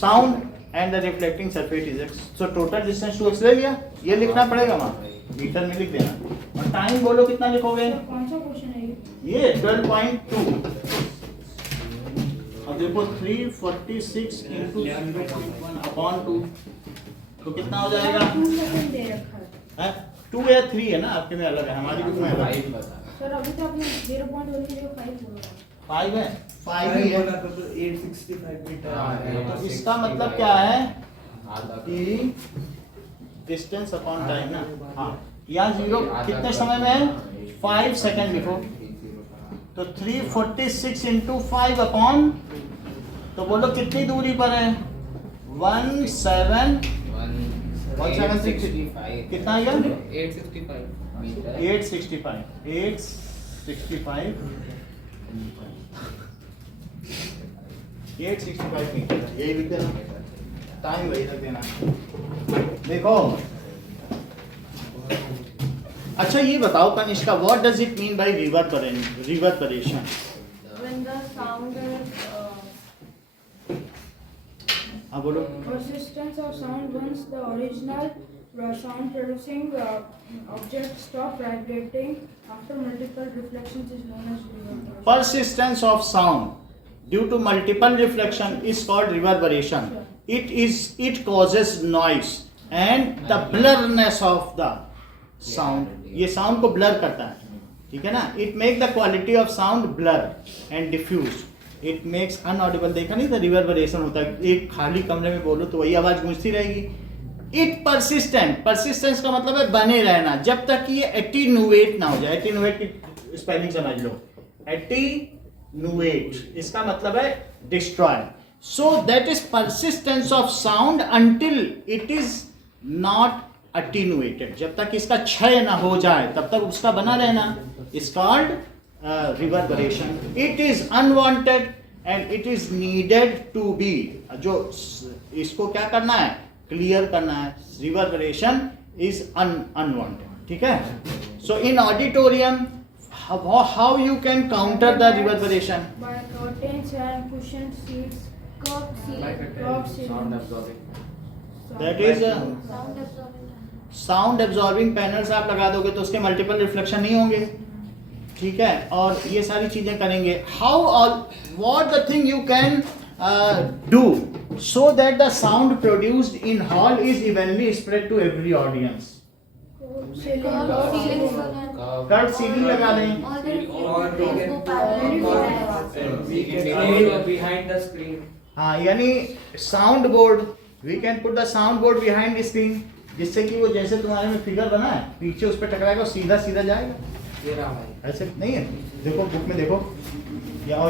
sound and the reflecting surface is x। So total distance 2x ले लिया, ये लिखना पड़ेगा वहाँ, मीटर में लिख देना। और टाइम बोलो कितना लिखोगे? कौन सा क्वेश्चन है ये 12.2। अब देखो 346 इंटू 0.1 अपॉन 2, तो कितना हो जाएगा? 2 सेकंड दे रखा है। 2 या 3 है ना, आपके में अलग है, हमारी बुक में अलग है। सर अभी तो आपने 0.1 की जगह 5 बोला। 5 है, 5 ही है। तो 865 मीटर। तो इसका मतलब क्या है कि डिस्टेंस अपॉन टाइम ना। हाँ, यहाँ 0 कितने समय में है? 5 सेकंड लिखो। तो 346 इंटू 5 अपॉन, तो बोलो कितनी दूरी पर है? 1765। कितना आएगा? 865 865 मीटर। यही लिख देना, टाइम वही रख देना। देखो अच्छा ये बताओ Kanishka, what does it mean bye reverberation? When the sound is हाँ बोलो। Persistence of sound once the original sound producing object stop vibrating after multiple reflections is known as reverberation. Persistence of sound due to multiple reflection is called reverberation. It causes noise and the blurriness of the sound. ये साउंड को ब्लर करता है, ठीक है ना। It make the quality of sound blur and diffuse. It makes inaudible. देखा नहीं था, रिवर्बरेशन होता है, एक खाली कमरे में बोलो तो वही आवाज गूंजती रहेगी। इट परसिस्टेंट, परसिस्टेंस का मतलब है बने रहना, जब तक कि ये एटीन्यूएट ना हो जाए। एटीन्यूएट की स्पेलिंग समझ लो, एटीन्यूएट, इसका मतलब है destroy. So that is persistence of sound until it is not attenuated. जब तक इसका क्षय ना हो जाए तब तक उसका बना रहना is called reverberation. It is unwanted and it is needed to be, जो इसको क्या करना है, क्लियर करना है। Reverberation is unwanted. ठीक है? So in auditorium, how you can counter the reverberation? By curtains and cushioned seats, Curved ceiling. curved Sound ceiling. absorbing. That is Sound absorbing. Sound absorbing panels आप लगा दोगे तो उसके मल्टीपल रिफ्लेक्शन नहीं होंगे. ठीक है? और ये सारी चीजें करेंगे. How all what the thing you can do so that the sound produced in hall is evenly spread to every audience. Curved ceilings again. Curve ceiling लगा दें. All the Or we reflectors can go parallel. we can put behind the screen. हाँ, यानी sound board, we can put the sound board behind screen, जिससे कि वो जैसे तुम्हारे में फिगर बना है पीछे उस पर टकराएगा और सीधा सीधा जाएगा. ये रहा भाई. ऐसे नहीं है, देखो बुक में देखो,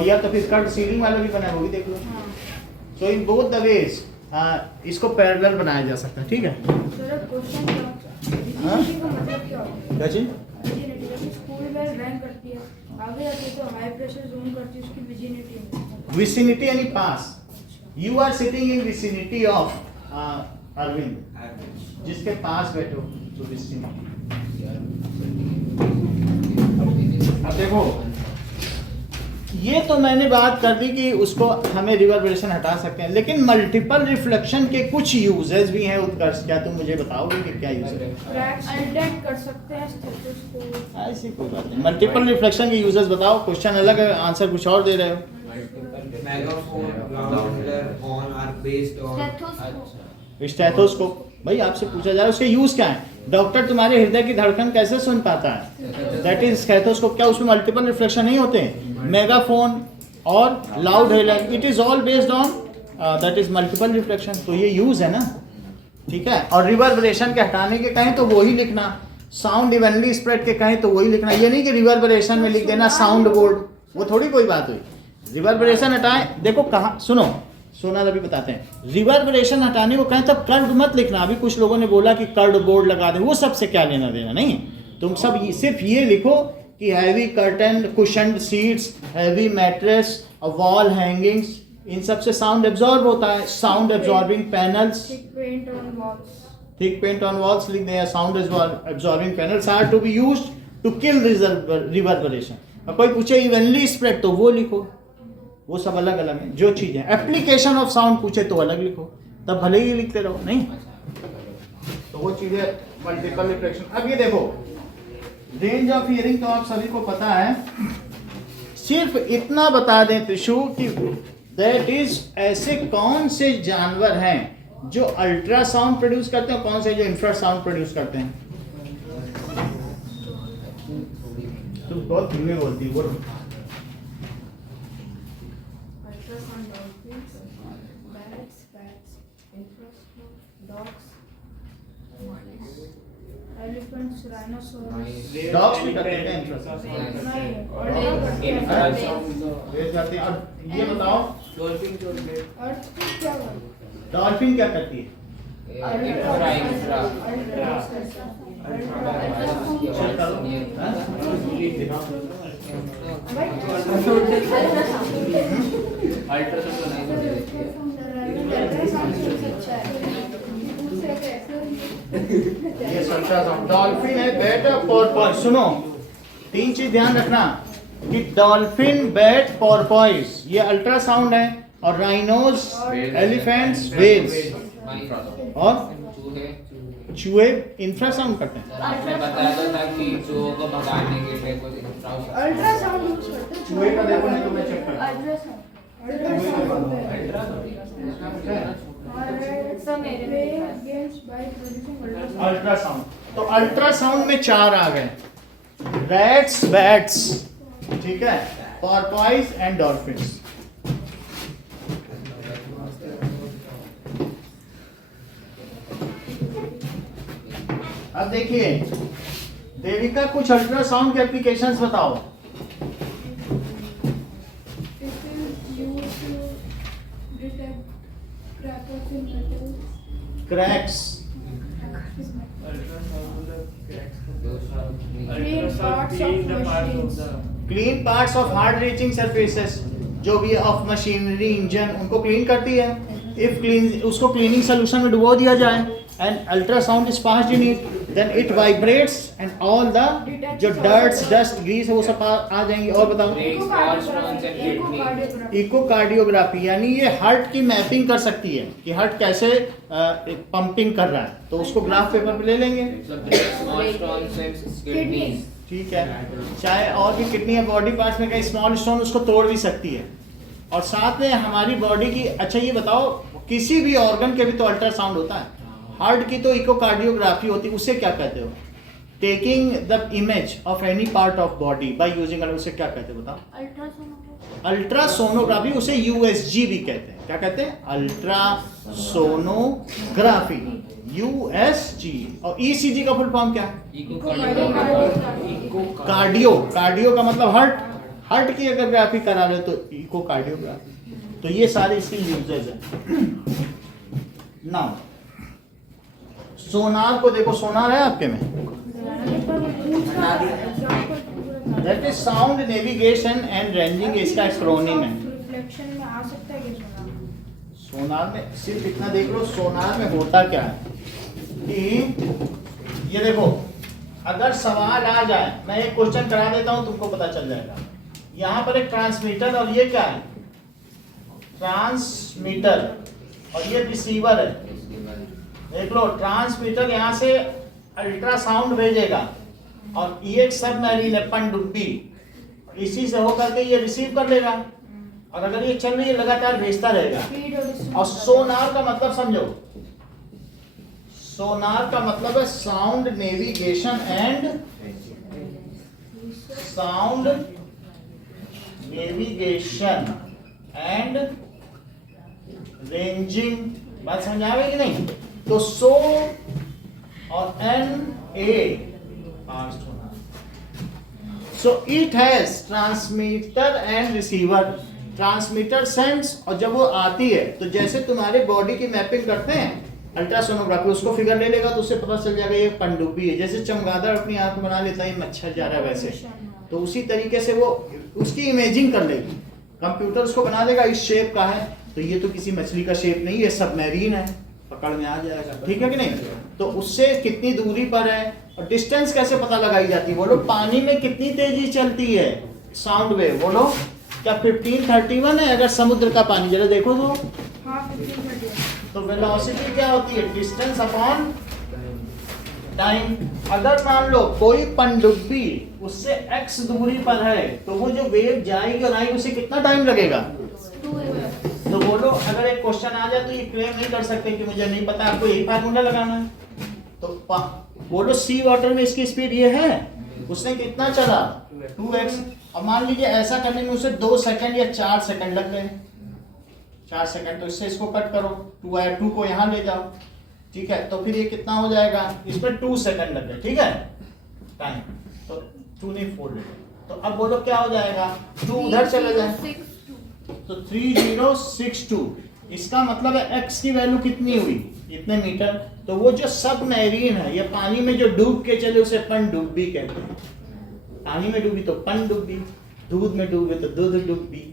या तो फिर कर्व सीलिंग वाला भी बना है, वो भी देख लो. सो इन बोथ द वेज इसको पैरेलल बनाया जा सकता है. ठीक है? सर एक क्वेश्चन क्या हाँ? विजिनिटी का मतलब क्या होता है? क्या चीज? विजिनिटी जब स्कूल में रैंक करती है, आगे जाके तो हाई प्रेशर जोन करती है, उसकी विजिनिटी है. विसिनिटी यानी पास. You are sitting in vicinity of Arvind, जिसके पास बैठो तो विसिनिटी. अब देखो, ये तो मैंने बात कर दी कि उसको हमें रिवर्बरेशन हटा सकते हैं, लेकिन मल्टीपल रिफ्लेक्शन के कुछ यूजेस भी हैं. उत्कर्ष, क्या तुम मुझे बताओगे कि क्या यूज है? क्रैक्स डिटेक्ट कर सकते हैं स्टेटोस्कोप. ऐसी कोई बात नहीं. मल्टीपल रिफ्लेक्शन के यूजेस बताओ. क्वेश्चन अलग है, आंसर कुछ और दे रहे हो. Megaphone, loudspeaker on are based on. Stethoscope. Stethoscope, भाई आपसे पूछा जा रहा है उसके यूज क्या है. डॉक्टर तुम्हारे हृदय की धड़कन कैसे सुन पाता है? That is stethoscope. क्या उसमें मल्टीपल रिफ्लेक्शन नहीं होते हैं? मेगाफोन और loud हेलर, it is all based on that is multiple reflection. तो ये यूज है ना. ठीक है? और रिवर्बरेशन के हटाने के कहें तो वही लिखना, साउंड इवनली स्प्रेड के कहें तो वही लिखना. ये नहीं कि रिवर्बरेशन में लिख देना साउंड बोर्ड, वो थोड़ी कोई बात हुई. रिवर्बरेशन हटाएं, देखो कहाँ, सुनो सोना अभी बताते हैं. रिवर्बरेशन हटाने को कहें तब कर्व मत लिखना. अभी कुछ लोगों ने बोला कि कर्व बोर्ड लगा दे, वो सबसे क्या लेना देना नहीं. तुम सब सिर्फ ये लिखो कि heavy curtain, cushioned seats, heavy mattress, wall hangings, इन सब से साउंड एब्जॉर्ब होता है. Sound absorbing panels, thick paint on walls. Thick paint on walls लिख दें. Sound absorbing panels are to be used to kill reverberation. और कोई पूछे इवनली स्प्रेड तो वो लिखो. वो सब अलग अलग है जो चीजें. एप्लीकेशन ऑफ साउंड पूछे तो अलग लिखो, तब भले ही लिखते रहो. नहीं तो वो चीजें मल्टीपल रिफ्लेक्शन. अब ये देखो, रेंज ऑफ हियरिंग तो आप सभी को पता है. सिर्फ इतना बता दें त्रिशु कि दैट इज ऐसे कौन से जानवर हैं जो अल्ट्रासाउंड प्रोड्यूस करते हैं, कौन से जो इंफ्रासाउंड प्रोड्यूस करते हैं. तुम बहुत धीमे बोलती है. बोलो. Ultrasound dolphins, bats, infrascope, dogs, elephants, rhinoceros. Dogs भी करते हैं इंफ्रासाउंड. वे करते हैं. और ये बताओ अर्थ क्या करती है? डॉल्फिन क्या करती है? ये अल्ट्रासाउंड. डॉल्फिन है, बैट है, पोर्पोइस. सुनो, तीन चीज ध्यान रखना कि डॉल्फिन, बैट, पोर्पोइस ये अल्ट्रासाउंड है, और राइनोस, एलिफेंट्स, व्हेल्स और चूहे इंफ्रासाउंड करते हैं. आपने बताया तो था कि चूहों को भगाने के लिए कुछ अल्ट्रासाउंड यूज करते हैं. चूहे का देखो नहीं तो मैं चेक करता हूं. Ultrasound games by producing ultrasound. तो अल्ट्रासाउंड में चार आ गए. रैट्स, बैट्स, ठीक है, पोर्पोइस एंड डॉल्फिन्स. अब देखिए देविका, कुछ अल्ट्रासाउंड के एप्लीकेशंस बताओ. It is used to detect crackers in metals. Cracks, Clean parts of machines. Clean parts of hard reaching surfaces, जो भी ऑफ मशीनरी, इंजन, उनको क्लीन करती है. इफ क्लीन, उसको क्लीनिंग सोल्यूशन में डुबो दिया जाए and ultrasound is passed in it, then it vibrates and all the जो dirt, dust, grease है वो सब आ जाएंगी। और बताओ Breaks all stones and kidney. Echocardiography यानी ये हार्ट की मैपिंग कर सकती है कि हार्ट कैसे पंपिंग कर रहा है, तो उसको ग्राफ पेपर पे ले लेंगे। So breaks small stones and kidneys. ठीक है, चाहे और भी किडनी या बॉडी पार्ट्स में कहीं स्मॉल स्टोन उसको तोड़ भी सकती है। और साथ में हमारी बॉडी की, अच्छा ये बताओ किसी भी ऑर्गन के भी तो अल्ट्रासाउंड होता है, हार्ट की तो इकोकार्डियोग्राफी होती है, उसे क्या कहते हो? Taking the image of any part of body by using, उसे क्या कहते हैं बताओ? अल्ट्रासोनोग्राफी, उसे यूएसजी भी कहते हैं। क्या कहते हैं? Ultrasonography, USG. और ईसीजी का फुल फॉर्म क्या है? कार्डियो, कार्डियो का मतलब हार्ट, हार्ट की अगर ग्राफी करा रहे तो इकोकार्डियोग्राफी। तो ये सारे इसके यूजेज हैं। नाउ सोनार को देखो, सोनार है आपके में, that is sound navigation and ranging, इसका एक्रोनिम है। रिफ्लेक्शन में आ सकता है क्या सोनार? सोनार में सिर्फ इतना देख लो, सोनार में होता क्या है कि ये देखो, अगर सवाल आ जाए, मैं एक क्वेश्चन करा देता हूं, तुमको पता चल जाएगा। यहाँ पर एक ट्रांसमीटर और ये क्या है? ट्रांसमीटर, और ये रिसीवर है। देख लो, ट्रांसमीटर यहाँ से अल्ट्रासाउंड भेजेगा और ये एक सबमरीन है पनडुब्बी, इसी से होकर के ये रिसीव कर लेगा, और अगर ये चल रही है लगातार भेजता रहेगा। और सोनार का मतलब समझो, सोनार का मतलब है sound navigation and sound navigation and ranging. बात समझ आ गई कि नहीं? तो सो और N A R sonar. So it has transmitter and receiver. Transmitter sense, और जब वो आती है तो जैसे तुम्हारे बॉडी की मैपिंग करते हैं अल्ट्रासोनोग्राफी, उसको फिगर ले लेगा तो उससे पता चल जाएगा ये पनडुब्बी है। जैसे चमगादड़ अपनी आंख बना लेता है मच्छर जा रहा है, वैसे तो उसी तरीके से वो उसकी इमेजिंग कर लेगी। कंप्यूटर उसको बना देगा इस शेप का है, तो ये तो किसी मछली का शेप नहीं, ये सबमरीन है, पकड़ में आ जाएगा। ठीक है कि नहीं? तो उससे कितनी दूरी पर है, और डिस्टेंस कैसे पता लगाई जाती है? बोलो पानी में कितनी तेजी चलती है साउंड वेव? बोलो क्या 1531 है? अगर समुद्र का पानी जरा देखो तो, तो वेलोसिटी क्या होती है? Distance upon time. अगर मान लो कोई पनडुब्बी उससे x दूरी पर है, तो वो जो वेव जाएगी और आएगी उसे कितना टाइम लगेगा? तो बोलो अगर एक क्वेश्चन आ जाए तो ये क्लेम नहीं कर सकते कि मुझे नहीं पता, आपको यही फार्मूला लगाना है। तो बोलो सी वाटर में इसकी स्पीड ये है, उसने कितना चला? 2x। अब मान लीजिए ऐसा करने में उसे 2 सेकंड या 4 सेकंड लग गए, 4 सेकंड, तो इससे इसको कट करो, 2 आया, 2 को यहाँ ले जाओ, ठीक है, तो फिर ये कितना हो जाएगा? इसमें 2 सेकंड लग गए, ठीक है टाइम, तो 2 नहीं 4 ले। तो अब बोलो क्या हो जाएगा? 2 उधर चले जाए तो 3062। इसका मतलब है x की वैल्यू कितनी हुई? इतने मीटर। तो वो जो सबमरीन है, ये पानी में जो डूब के चले उसे पनडुब्बी कहते हैं। पानी में डूबी तो पनडुब्बी, दूध में डूबे तो दूध डुब्बी,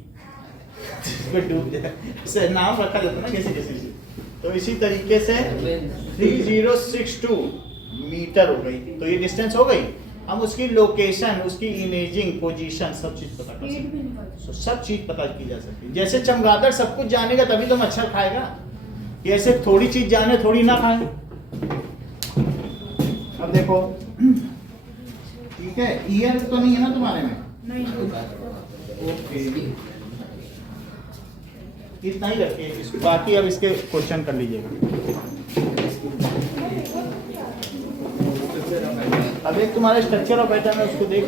डूब जाए इसे नाम रखा जाता है ना कैसे कैसे। तो इसी तरीके से 3062 मीटर हो गई, तो ये डिस्टेंस हो गई। हम उसकी लोकेशन, उसकी इमेजिंग, पोजीशन, सब चीज पता कर सकते हैं। सब चीज पता की जा सकती है। जैसे चमगादड़ सब कुछ जानेगा तभी तो मच्छर खाएगा, कि ऐसे थोड़ी चीज जाने थोड़ी ना खाए। अब देखो, ठीक है, ईयर तो नहीं है ना तुम्हारे में? नहीं। ओके, इतना ही रखिए इसको, बाकी अब इसके क्वेश्चन कर लीजिएगा। अब एक तुम्हारा स्ट्रक्चर ऑफ पैटर्न है, उसको देख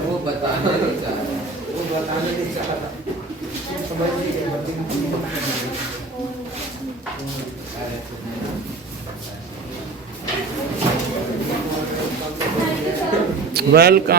वो बताना नहीं चाह रहा, वो बताना नहीं चाह रहा, समझ नहीं गए। वेलकम।